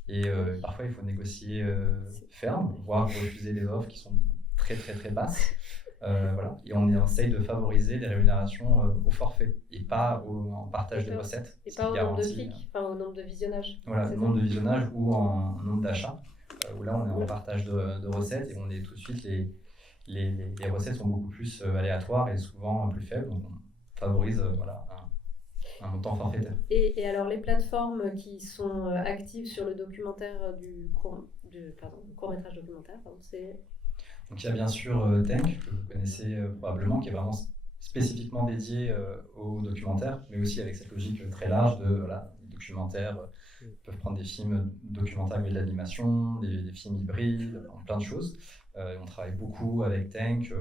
Et parfois, il faut négocier ferme, voire refuser des offres qui sont très, très, très basses. Voilà. Et on essaye de favoriser les rémunérations au forfait et pas en partage de recettes. Et pas au nombre de clics, enfin au nombre de visionnages. Voilà, au nombre de visionnages ou en nombre d'achats. Où là on est en partage de recettes et on est tout de suite les recettes sont beaucoup plus aléatoires et souvent plus faibles, donc on favorise voilà, un montant forfaitaire. Et alors les plateformes qui sont actives sur le documentaire court-métrage documentaire, c'est... Donc il y a bien sûr Tank, que vous connaissez probablement, qui est vraiment spécifiquement dédié au documentaire, mais aussi avec cette logique très large de les documentaires peuvent prendre des films documentaires mais de l'animation, des films hybrides, plein de choses. On travaille beaucoup avec Tank,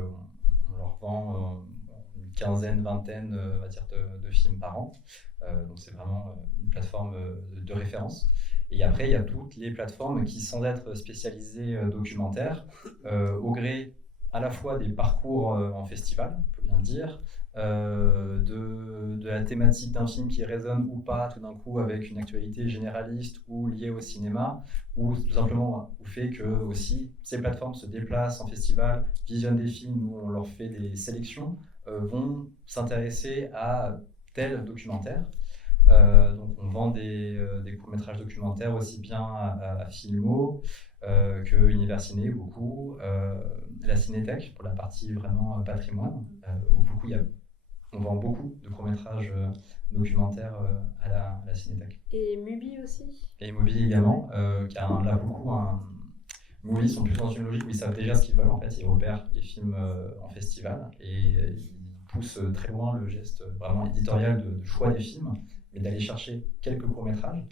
on leur vend une quinzaine, vingtaine on va dire, de films par an. Donc c'est vraiment une plateforme de référence. Et après, il y a toutes les plateformes qui, sans être spécialisées documentaires, au gré à la fois des parcours en festival, il faut bien le dire, de la thématique d'un film qui résonne ou pas tout d'un coup avec une actualité généraliste ou liée au cinéma, ou tout simplement au fait que aussi ces plateformes se déplacent en festival, visionnent des films, nous on leur fait des sélections, vont s'intéresser à tel documentaire. Donc on vend des courts-métrages documentaires aussi bien à Filmo que Univers Ciné, beaucoup, la Cinétech pour la partie vraiment patrimoine, où on vend beaucoup de courts-métrages documentaires à la Cinétech. Et Mubi aussi. Et Mubi également, qui a là beaucoup Mubi sont plus dans une logique où ils savent déjà ce qu'ils veulent, en fait, ils repèrent les films en festival et ils poussent très loin le geste vraiment éditorial de choix des films, mais d'aller chercher quelques courts-métrages.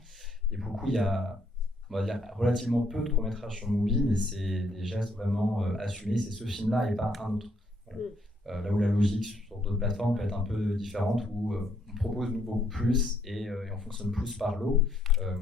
Et pour le coup, il y a, on va dire, relativement peu de courts-métrages sur Mubi, mais c'est des gestes vraiment assumés. C'est ce film-là et pas un autre. Voilà. Là où la logique sur d'autres plateformes peut être un peu différente, où on propose nous beaucoup plus et on fonctionne plus par lot.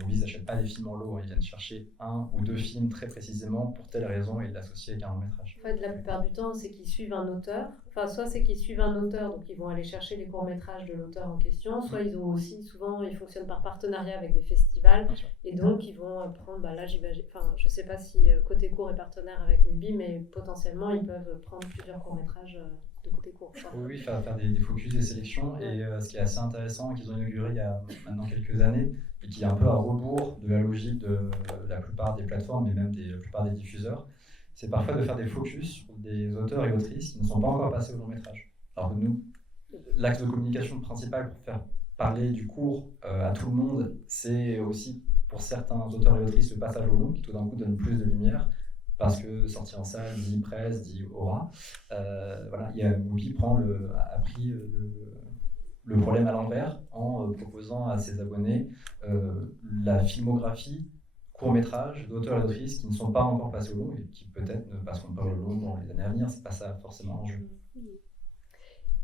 Mubi n'achète pas des films en lot, ils viennent chercher un ou deux films très précisément pour telle raison et l'associer avec un long-métrage. En fait, la plupart du temps, c'est qu'ils suivent un auteur. Enfin, soit c'est qu'ils suivent un auteur, donc ils vont aller chercher les courts-métrages de l'auteur en question, soit ils ont aussi, souvent, ils fonctionnent par partenariat avec des festivals, et donc ils vont prendre, là, je sais pas si Côté Court est partenaire avec Mubi, mais potentiellement, ils peuvent prendre plusieurs courts-métrages de Côté Court. Oui, faire des focus, des sélections, et ce qui est assez intéressant, qu'ils ont inauguré il y a maintenant quelques années, et qui est un peu à rebours de la logique de la plupart des plateformes, et même de la plupart des diffuseurs, c'est parfois de faire des focus sur des auteurs et autrices qui ne sont pas encore passés au long métrage. Alors que nous, l'axe de communication principal pour faire parler du court à tout le monde, c'est aussi pour certains auteurs et autrices le passage au long qui tout d'un coup donne plus de lumière, parce que sortir en salle dit presse, dit aura. Mubi a pris le problème à l'envers en proposant à ses abonnés la filmographie courts-métrages d'auteurs et d'autrices qui ne sont pas encore passés au long et qui peut-être ne passeront pas au long dans les années à venir. C'est pas ça forcément l'enjeu.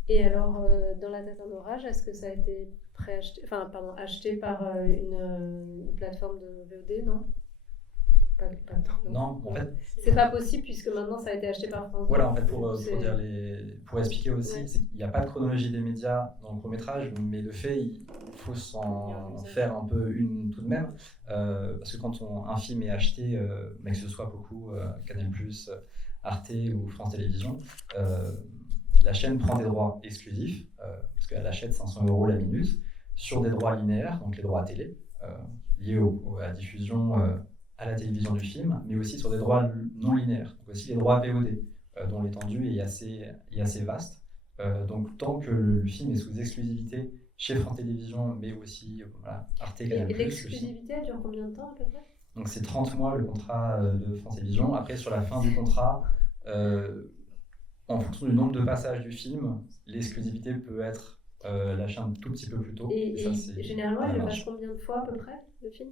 Et alors, dans La Tête en orage, est-ce que ça a été acheté par une plateforme de VOD, non? Non, en fait, c'est pas possible puisque maintenant ça a été acheté par France. Voilà, en fait, pour expliquer aussi, c'est qu'il n'y a pas de chronologie des médias dans le court-métrage, mais de fait, il faut s'en faire un peu une tout de même, parce que quand un film est acheté, mais que ce soit beaucoup Canal+, Arte ou France Télévisions, la chaîne prend des droits exclusifs, parce qu'elle achète 500 € la minute, sur des droits linéaires, donc les droits télé, liés à la diffusion à la télévision du film, mais aussi sur des droits non linéaires, donc aussi les droits VOD, dont l'étendue est assez vaste. Donc tant que le film est sous exclusivité chez France Télévisions, mais aussi Arte, Canal+. Et l'exclusivité, elle dure combien de temps à peu près? Donc c'est 30 mois le contrat de France Télévisions. Après, sur la fin du contrat, en fonction du nombre de passages du film, l'exclusivité peut être lâchée un tout petit peu plus tôt. Et généralement, elle le passe combien de fois à peu près, le film?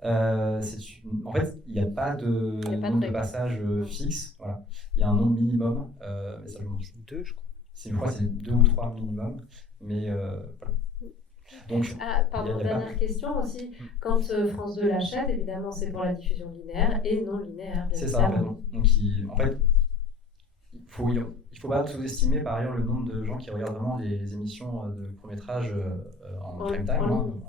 En fait, il n'y a pas de nombre de passages fixe. Voilà. Il y a un nombre minimum. Mais ça, deux, je crois. Je crois que c'est 2 ou 3 minimum. Mais voilà. Donc, dernière question aussi. Quand France 2 l'achète, évidemment, c'est pour la diffusion linéaire et non linéaire. C'est ça, en fait. Donc, en fait, il faut pas sous-estimer par ailleurs le nombre de gens qui regardent vraiment les émissions de court-métrage en prime time,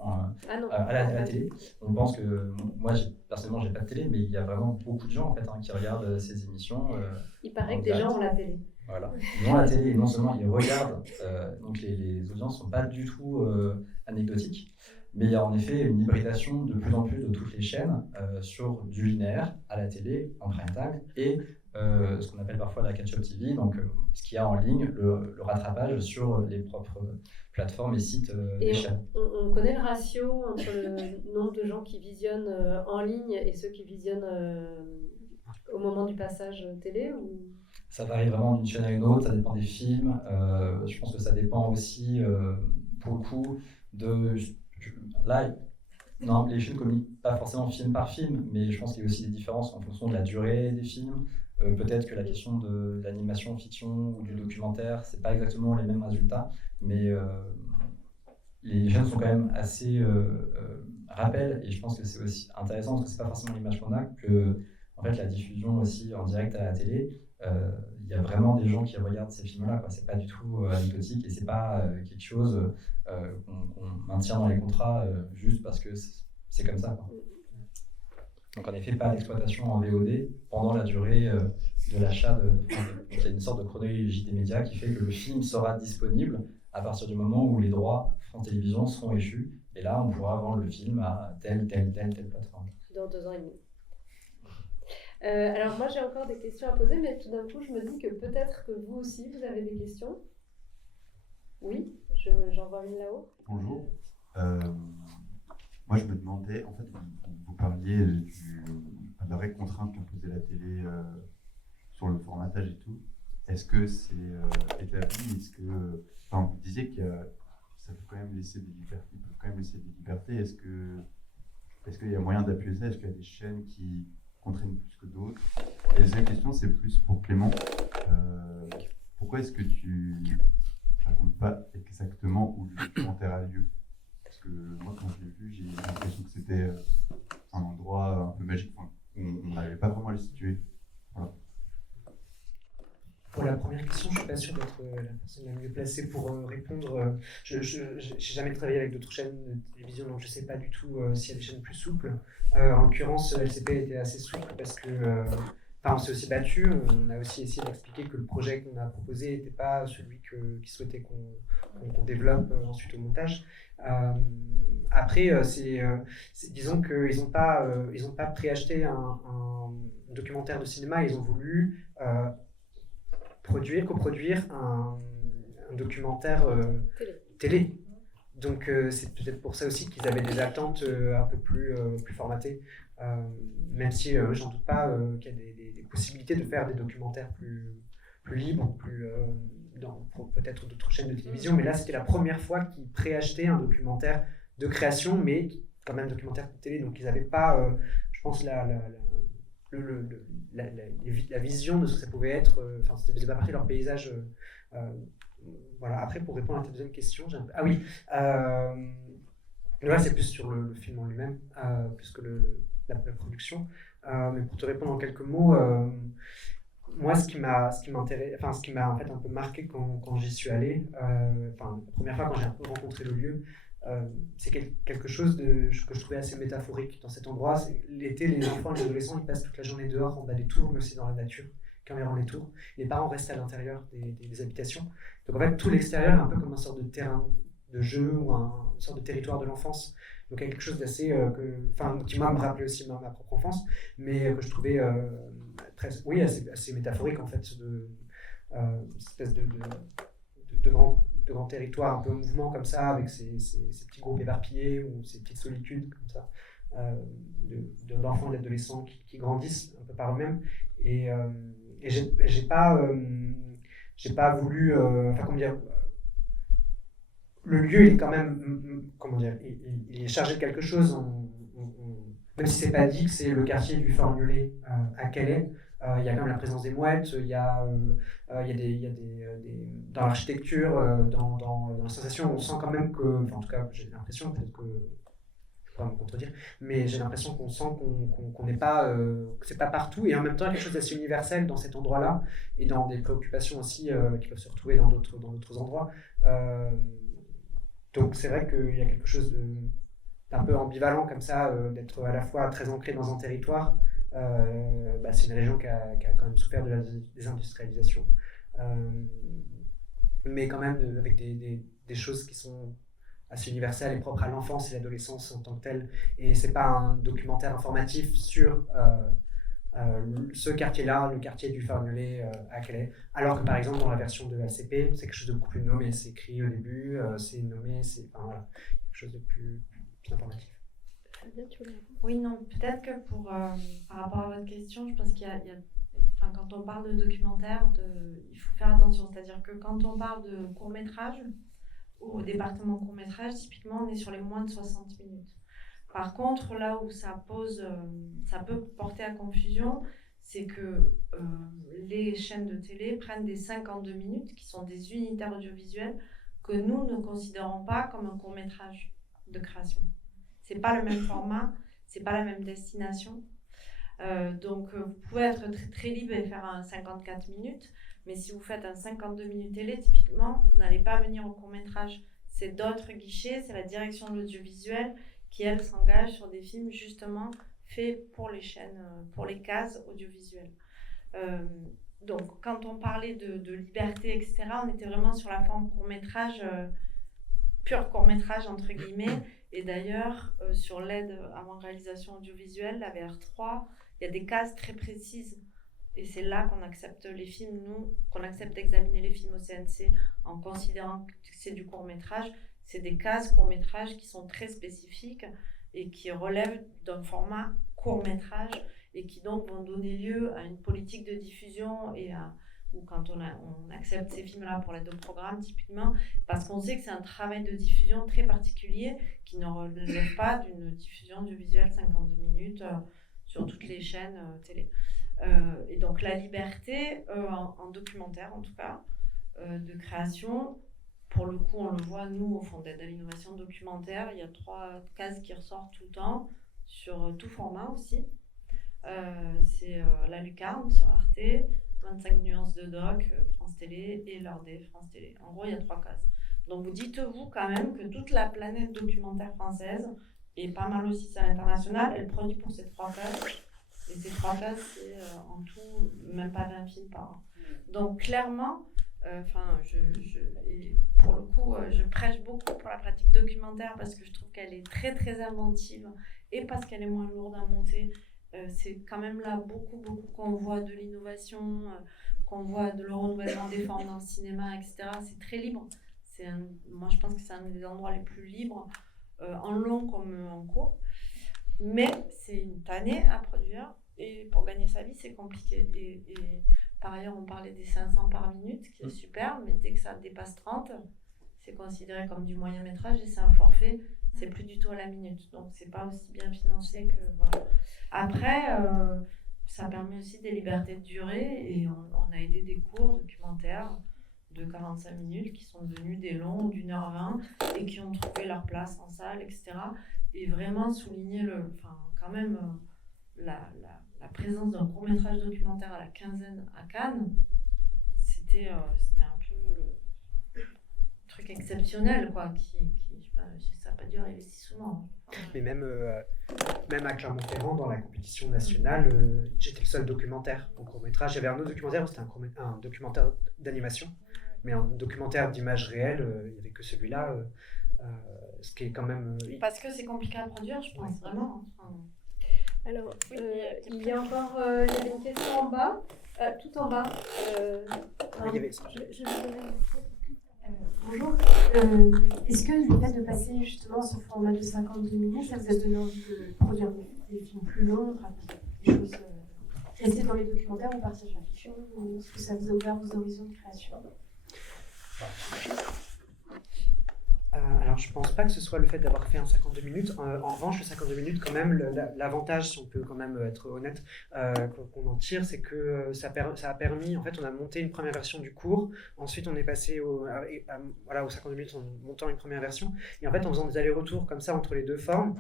à la télé. On pense que, moi personnellement j'ai pas de télé, mais il y a vraiment beaucoup de gens en fait, qui regardent ces émissions. Il paraît que des gens ont la télé. Voilà, ils ont la télé et non seulement ils regardent, donc les audiences sont pas du tout anecdotiques. Mais il y a en effet une hybridation de plus en plus de toutes les chaînes sur du linéaire à la télé, en prime time, et ce qu'on appelle parfois la catch-up TV, donc ce qu'il y a en ligne, le rattrapage sur les propres plateformes et sites des chaînes. On connaît le ratio entre le nombre de gens qui visionnent en ligne et ceux qui visionnent au moment du passage télé ou... Ça varie vraiment d'une chaîne à une autre, ça dépend des films. Je pense que ça dépend aussi, pour le coup, Là, non, les films communiquent pas forcément film par film, mais je pense qu'il y a aussi des différences en fonction de la durée des films. Peut-être que la question de l'animation fiction ou du documentaire, c'est pas exactement les mêmes résultats, mais les chaînes sont quand même assez rappels, et je pense que c'est aussi intéressant parce que c'est pas forcément l'image qu'on a, que en fait la diffusion aussi en direct à la télé, il y a vraiment des gens qui regardent ces films-là, quoi. C'est pas du tout anecdotique et c'est pas quelque chose qu'on maintient dans les contrats juste parce que c'est comme ça, quoi. Donc en effet, pas d'exploitation en VOD pendant la durée de l'achat de France 2. Donc il y a une sorte de chronologie des médias qui fait que le film sera disponible à partir du moment où les droits France Télévisions seront échus. Et là, on pourra vendre le film à telle plateforme. Dans 2 ans et demi. Alors moi, j'ai encore des questions à poser, mais tout d'un coup, je me dis que peut-être que vous aussi, vous avez des questions. Oui, j'en vois une là-haut. Bonjour. Moi, je me demandais, en fait, vous parliez de la vraie contrainte qu'imposait la télé sur le formatage et tout. Est-ce que c'est établi? Est-ce que, enfin, vous disiez que ça peut quand même laisser des libertés. Ils peuvent quand même laisser des libertés. Est-ce qu'il y a moyen d'appuyer ça? Est-ce qu'il y a des chaînes qui contraignent plus que d'autres? Et la deuxième question, c'est plus pour Clément. Pourquoi est-ce que tu racontes pas exactement où le documentaire a lieu? Parce que moi, quand je l'ai vu, j'ai l'impression que c'était un endroit un peu magique. Enfin, on n'arrivait pas vraiment à le situer. Voilà. Pour la première question, je ne suis pas sûr d'être la personne la mieux placée pour répondre. Je n'ai jamais travaillé avec d'autres chaînes de télévision, donc je ne sais pas du tout s'il y a des chaînes plus souples. En l'occurrence, LCP était assez souple parce que on s'est aussi battu. On a aussi essayé d'expliquer que le projet qu'on a proposé n'était pas celui qu'ils souhaitaient qu'on développe ensuite au montage. Après, disons qu'ils n'ont pas préacheté un documentaire de cinéma, ils ont voulu coproduire un documentaire télé. Donc c'est peut-être pour ça aussi qu'ils avaient des attentes un peu plus formatées, même si j'en doute pas qu'il y a des possibilités de faire des documentaires plus libres, dans peut-être d'autres chaînes de télévision, mais là c'était la première fois qu'ils préachetaient un documentaire de création, mais quand même documentaire de télé, donc ils n'avaient pas, je pense, la vision de ce que ça pouvait être, ça faisait pas partie de leur paysage. Voilà. Après, pour répondre à ta deuxième question, là c'est plus sur le film en lui-même, plus que la production. Mais pour te répondre en quelques mots, moi ce qui m'a en fait un peu marqué quand j'y suis allé, la première fois quand j'ai un peu rencontré le lieu, c'est quelque chose que je trouvais assez métaphorique dans cet endroit. L'été, les enfants et les adolescents ils passent toute la journée dehors en bas des tours, mais aussi dans la nature, environ les tours. Les parents restent à l'intérieur des habitations. Donc en fait, tout l'extérieur est un peu comme une sorte de terrain de jeu ou une sorte de territoire de l'enfance. Donc il y a quelque chose d'assez, qui m'a rappelé aussi ma propre enfance, mais que je trouvais assez métaphorique en fait, cette espèce de grand territoire un peu en mouvement comme ça, avec ces petits groupes éparpillés ou ces petites solitudes comme ça, d'enfants et d'adolescents qui grandissent un peu par eux-mêmes. Et j'ai pas voulu, le lieu il est quand même, il est chargé de quelque chose, même si c'est pas dit que c'est le quartier du Fort Miolet à Calais. Il y a quand même la présence des mouettes, il y a dans l'architecture, dans la sensation, on sent quand même que, en tout cas j'ai l'impression, peut-être que je pourrais me contredire, mais j'ai l'impression qu'on sent qu'on n'est pas, que c'est pas partout, et en même temps il y a quelque chose d'assez universel dans cet endroit-là, et dans des préoccupations aussi qui peuvent se retrouver dans d'autres endroits. Donc c'est vrai qu'il y a quelque chose d'un peu ambivalent comme ça, d'être à la fois très ancré dans un territoire. C'est une région qui a quand même souffert de la désindustrialisation, mais quand même avec des choses qui sont assez universel et propre à l'enfance et l'adolescence en tant que tel. Et c'est pas un documentaire informatif sur ce quartier-là, le quartier du Fargnolé à Calais. Alors que par exemple dans la version de LCP, c'est quelque chose de beaucoup plus nommé, c'est écrit au début, c'est nommé, c'est voilà, quelque chose de plus informatif. Oui, non, peut-être que par rapport à votre question, je pense qu'il y a enfin, quand on parle de documentaire, il faut faire attention. C'est-à-dire que quand on parle de court-métrage, ou au département court-métrage, typiquement, on est sur les moins de 60 minutes. Par contre, là où ça peut porter à confusion, c'est que les chaînes de télé prennent des 52 minutes, qui sont des unitaires audiovisuels, que nous ne considérons pas comme un court-métrage de création. C'est pas le même format, c'est pas la même destination. Donc, vous pouvez être très, très libre et faire un 54 minutes, mais si vous faites un 52 minutes télé, typiquement, vous n'allez pas venir au court-métrage. C'est d'autres guichets, c'est la direction de l'audiovisuel qui, elle, s'engage sur des films justement faits pour les chaînes, pour les cases audiovisuelles. Donc, quand on parlait de liberté, etc., on était vraiment sur la forme court-métrage, pur court-métrage, entre guillemets. Et d'ailleurs, sur l'aide avant réalisation audiovisuelle, la VR3, il y a des cases très précises. Et c'est là qu'on accepte les films, nous, qu'on accepte d'examiner les films au CNC en considérant que c'est du court-métrage. C'est des cases court-métrage qui sont très spécifiques et qui relèvent d'un format court-métrage et qui donc vont donner lieu à une politique de diffusion ou quand on accepte ces films-là pour l'aide au programme, typiquement, parce qu'on sait que c'est un travail de diffusion très particulier qui ne relève pas d'une diffusion audiovisuelle 52 minutes sur toutes les chaînes télé. Et donc la liberté, en documentaire en tout cas, de création, pour le coup on le voit nous au Fonds d'aide à l'innovation documentaire, il y a 3 cases qui ressortent tout le temps, sur tout format aussi. C'est La Lucarne sur Arte, 25 nuances de doc, France Télé, et L'Heure des, France Télé. En gros, il y a 3 cases. Donc vous dites-vous quand même que toute la planète documentaire française, et pas mal aussi à l'international, elle produit pour ces 3 cases. Et ces 3 cases, c'est en tout même pas 20 films par an. Donc clairement, et pour le coup, je prêche beaucoup pour la pratique documentaire parce que je trouve qu'elle est très très inventive et parce qu'elle est moins lourde à monter. C'est quand même là beaucoup qu'on voit de l'innovation, qu'on voit de le renouvellement des formes dans le cinéma, etc. C'est très libre. Moi, je pense que c'est un des endroits les plus libres, en long comme en court. Mais c'est une tannée à produire et pour gagner sa vie, c'est compliqué. Et par ailleurs, on parlait des 500 par minute, qui est super, mais dès que ça dépasse 30, c'est considéré comme du moyen métrage et c'est un forfait. C'est plus du tout à la minute, donc c'est pas aussi bien financé que voilà. Après, ça permet aussi des libertés de durée et on a aidé des cours documentaires de 45 minutes qui sont devenus des longs d'1h20 et qui ont trouvé leur place en salle, etc. Et vraiment souligner quand même la présence d'un court-métrage documentaire à la quinzaine à Cannes, c'était un peu le truc exceptionnel, quoi, ça n'a pas dû arriver si souvent. Mais même à Clermont-Ferrand, dans la compétition nationale, j'étais le seul documentaire en court-métrage. J'avais un autre documentaire, c'était un documentaire d'animation, mais un documentaire d'image réelle, il n'y avait que celui-là, ce qui est quand même... Parce que c'est compliqué à produire, je pense, vraiment. Alors, il y a encore il y avait une question en bas, tout en bas. il y avait ça. Je vais donner bonjour. Est-ce que le fait de passer justement ce format de 52 minutes, ça vous a donné envie de produire des films plus longs, des choses, rester dans les documentaires ou partir sur la fiction, ou est-ce que ça vous a ouvert vos horizons de création? Alors, je pense pas que ce soit le fait d'avoir fait un 52 minutes. En revanche, le 52 minutes, quand même, l'avantage, si on peut quand même être honnête, qu'on en tire, c'est que ça a permis, en fait, on a monté une première version du cours. Ensuite, on est passé aux 52 minutes en montant une première version. Et en fait, en faisant des allers-retours comme ça entre les deux formes,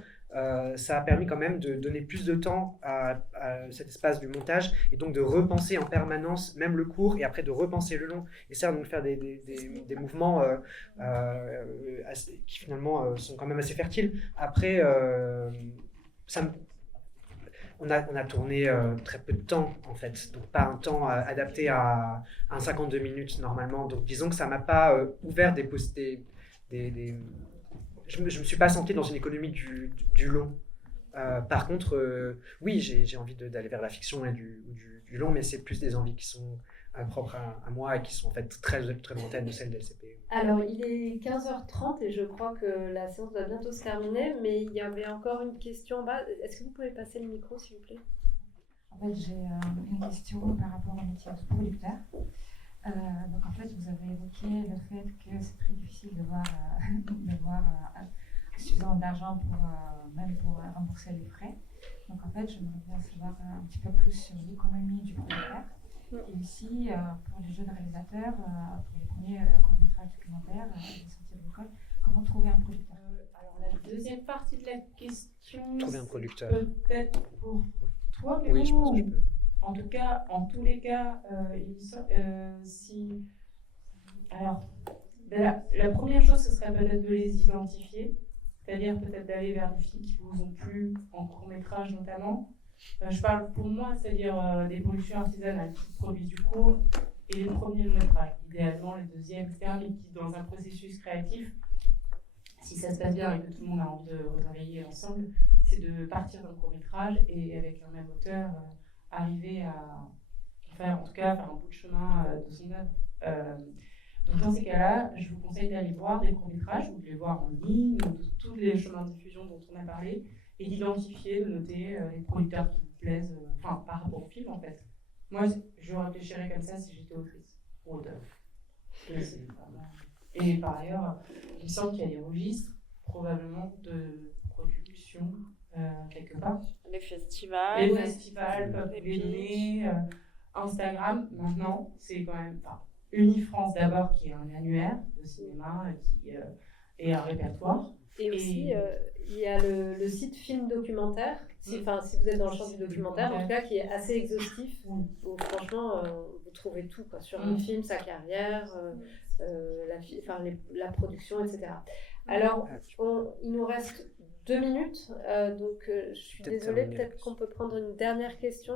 ça a permis quand même de donner plus de temps à cet espace du montage et donc de repenser en permanence même le court et après de repenser le long et ça donc faire des mouvements qui finalement sont quand même assez fertiles. Après on a tourné très peu de temps en fait, donc pas un temps adapté à un 52 minutes normalement, donc disons que ça m'a pas ouvert je me suis pas senti dans une économie du long. Par contre, oui, j'ai envie d'aller vers la fiction et du long, mais c'est plus des envies qui sont propres à moi et qui sont en fait très, très lointaines de celles d'LCP. Alors, il est 15h30 et je crois que la séance va bientôt se terminer, mais il y avait encore une question en bas. Est-ce que vous pouvez passer le micro, s'il vous plaît? En fait, j'ai une question par rapport au métier de producteur. Donc, en fait, vous avez évoqué le fait que c'est très difficile de voir suffisamment d'argent même pour rembourser les frais. Donc, en fait, j'aimerais bien savoir un petit peu plus sur l'économie du producteur. Et aussi, pour les jeunes réalisateurs, pour les premiers courts-métrages documentaires, les sorties de l'école, comment trouver un producteur? Alors, la deuxième partie de la question, Trouver un producteur. Peut-être pour toi, Oui, je pense que je peux. En tout cas, en tous les cas, si... Alors, la première chose, ce serait peut-être de les identifier, c'est-à-dire peut-être d'aller vers des films qui vous ont plu, en court-métrage notamment. Je parle pour moi, c'est-à-dire des productions artisanales qui produisent du court et les premiers longs-métrages, idéalement les deuxièmes, etc., mais qui, dans un processus créatif, si ça se passe bien et que tout le monde a envie de retravailler ensemble, c'est de partir d'un court-métrage et avec un même auteur, arriver à faire un bout de chemin de son œuvre. Donc dans ces cas-là, je vous conseille d'aller voir des courts-métrages ou de les voir en ligne, ou de tous les chemins de diffusion dont on a parlé, et d'identifier, de noter les producteurs qui vous plaisent, par rapport au film en fait. Moi, je réfléchirais comme ça si j'étais autrice ou auteur. Et par ailleurs, il me semble qu'il y a des registres, probablement, de production quelque part. Les festivals. Les festivals peuvent les donner. Instagram, maintenant, c'est quand même... Unifrance d'abord, qui est un annuaire de cinéma, qui est un répertoire. Et aussi, il y a le site Film Documentaire, si vous êtes dans le champ du documentaire, en tout cas, qui est assez exhaustif, où franchement, vous trouvez tout, quoi, sur le film, sa carrière, la production, etc. Alors, il nous reste 2 minutes, donc je suis désolée, peut-être qu'on peut prendre une dernière question.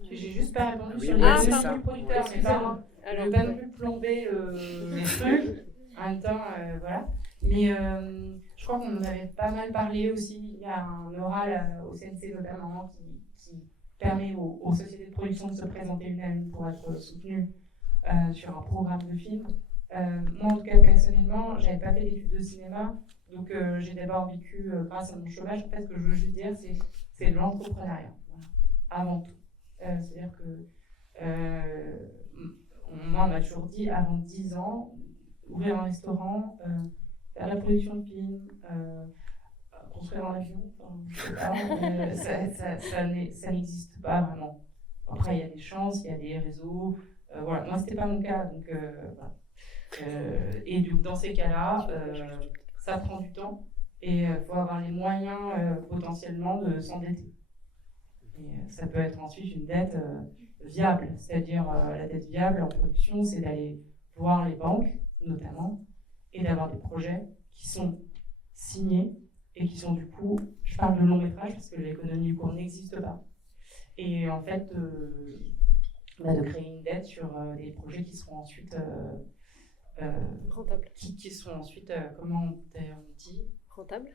J'ai juste pas répondu sur les du producteur, c'est ça. Je ne veux pas non plus plomber les trucs. En même temps, voilà. Mais je crois qu'on en avait pas mal parlé aussi. Il y a un oral au CNC notamment qui permet aux sociétés de production de se présenter une à une pour être soutenues sur un programme de film. Moi, en tout cas, personnellement, j'avais pas fait d'études de cinéma. Donc, j'ai d'abord vécu grâce à mon chômage. En fait, ce que je veux juste dire, c'est de l'entrepreneuriat. Voilà. Avant tout. C'est-à-dire que moi, on m'a toujours dit, avant 10 ans, ouvrir un restaurant, faire la production de films, construire un avion, ça n'existe pas vraiment. Après, il y a des chances, il y a des réseaux. Voilà. Moi, c'était pas mon cas. Donc, voilà. Et donc, dans ces cas-là, ça prend du temps et il faut avoir les moyens potentiellement de s'endetter. Et ça peut être ensuite une dette viable, c'est-à-dire la dette viable en production, c'est d'aller voir les banques notamment et d'avoir des projets qui sont signés et qui sont du coup, je parle de long métrage parce que l'économie du court n'existe pas. Et en fait, de créer une dette sur des projets qui seront ensuite rentables. Qui sont ensuite, comment on dit, rentables.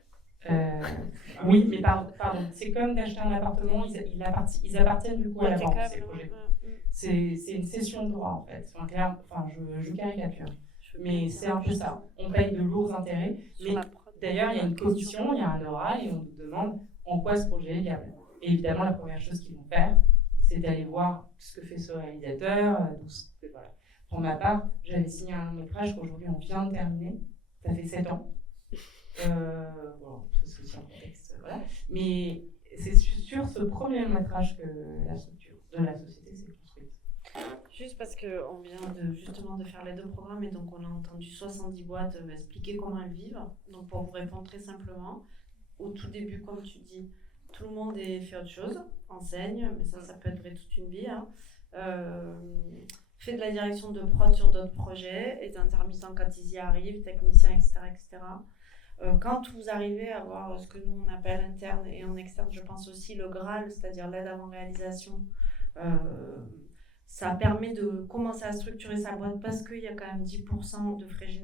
Oui, mais pardon, c'est comme d'acheter un appartement, ils appartiennent du coup à la banque, ces projets. C'est une cession de droit en fait. Je caricature. Mais c'est un peu ça. On paye de lourds intérêts. Mais d'ailleurs, il y a une commission, il y a un oral et on nous demande en quoi ce projet est viable. Et évidemment, la première chose qu'ils vont faire, c'est d'aller voir ce que fait ce réalisateur. Voilà. Pour ma part, j'avais signé un long métrage qu'aujourd'hui on vient de terminer. Ça fait 7 ans. Bon, c'est aussi un contexte, voilà. Mais c'est sur ce premier long métrage que la structure de la société s'est construite. Juste parce qu'on vient justement de faire les 2 programmes et donc on a entendu 70 boîtes expliquer comment elles vivent. Donc pour vous répondre très simplement, au tout début, comme tu dis, tout le monde fait autre chose, enseigne, mais ça peut être vrai toute une vie. Hein. Fait de la direction de prod sur d'autres projets, est intermittent quand ils y arrivent, technicien, etc. etc. Quand vous arrivez à avoir ce que nous on appelle interne et en externe, je pense aussi le Graal, c'est-à-dire l'aide avant réalisation, ça permet de commencer à structurer sa boîte parce qu'il y a quand même 10% de frais généraux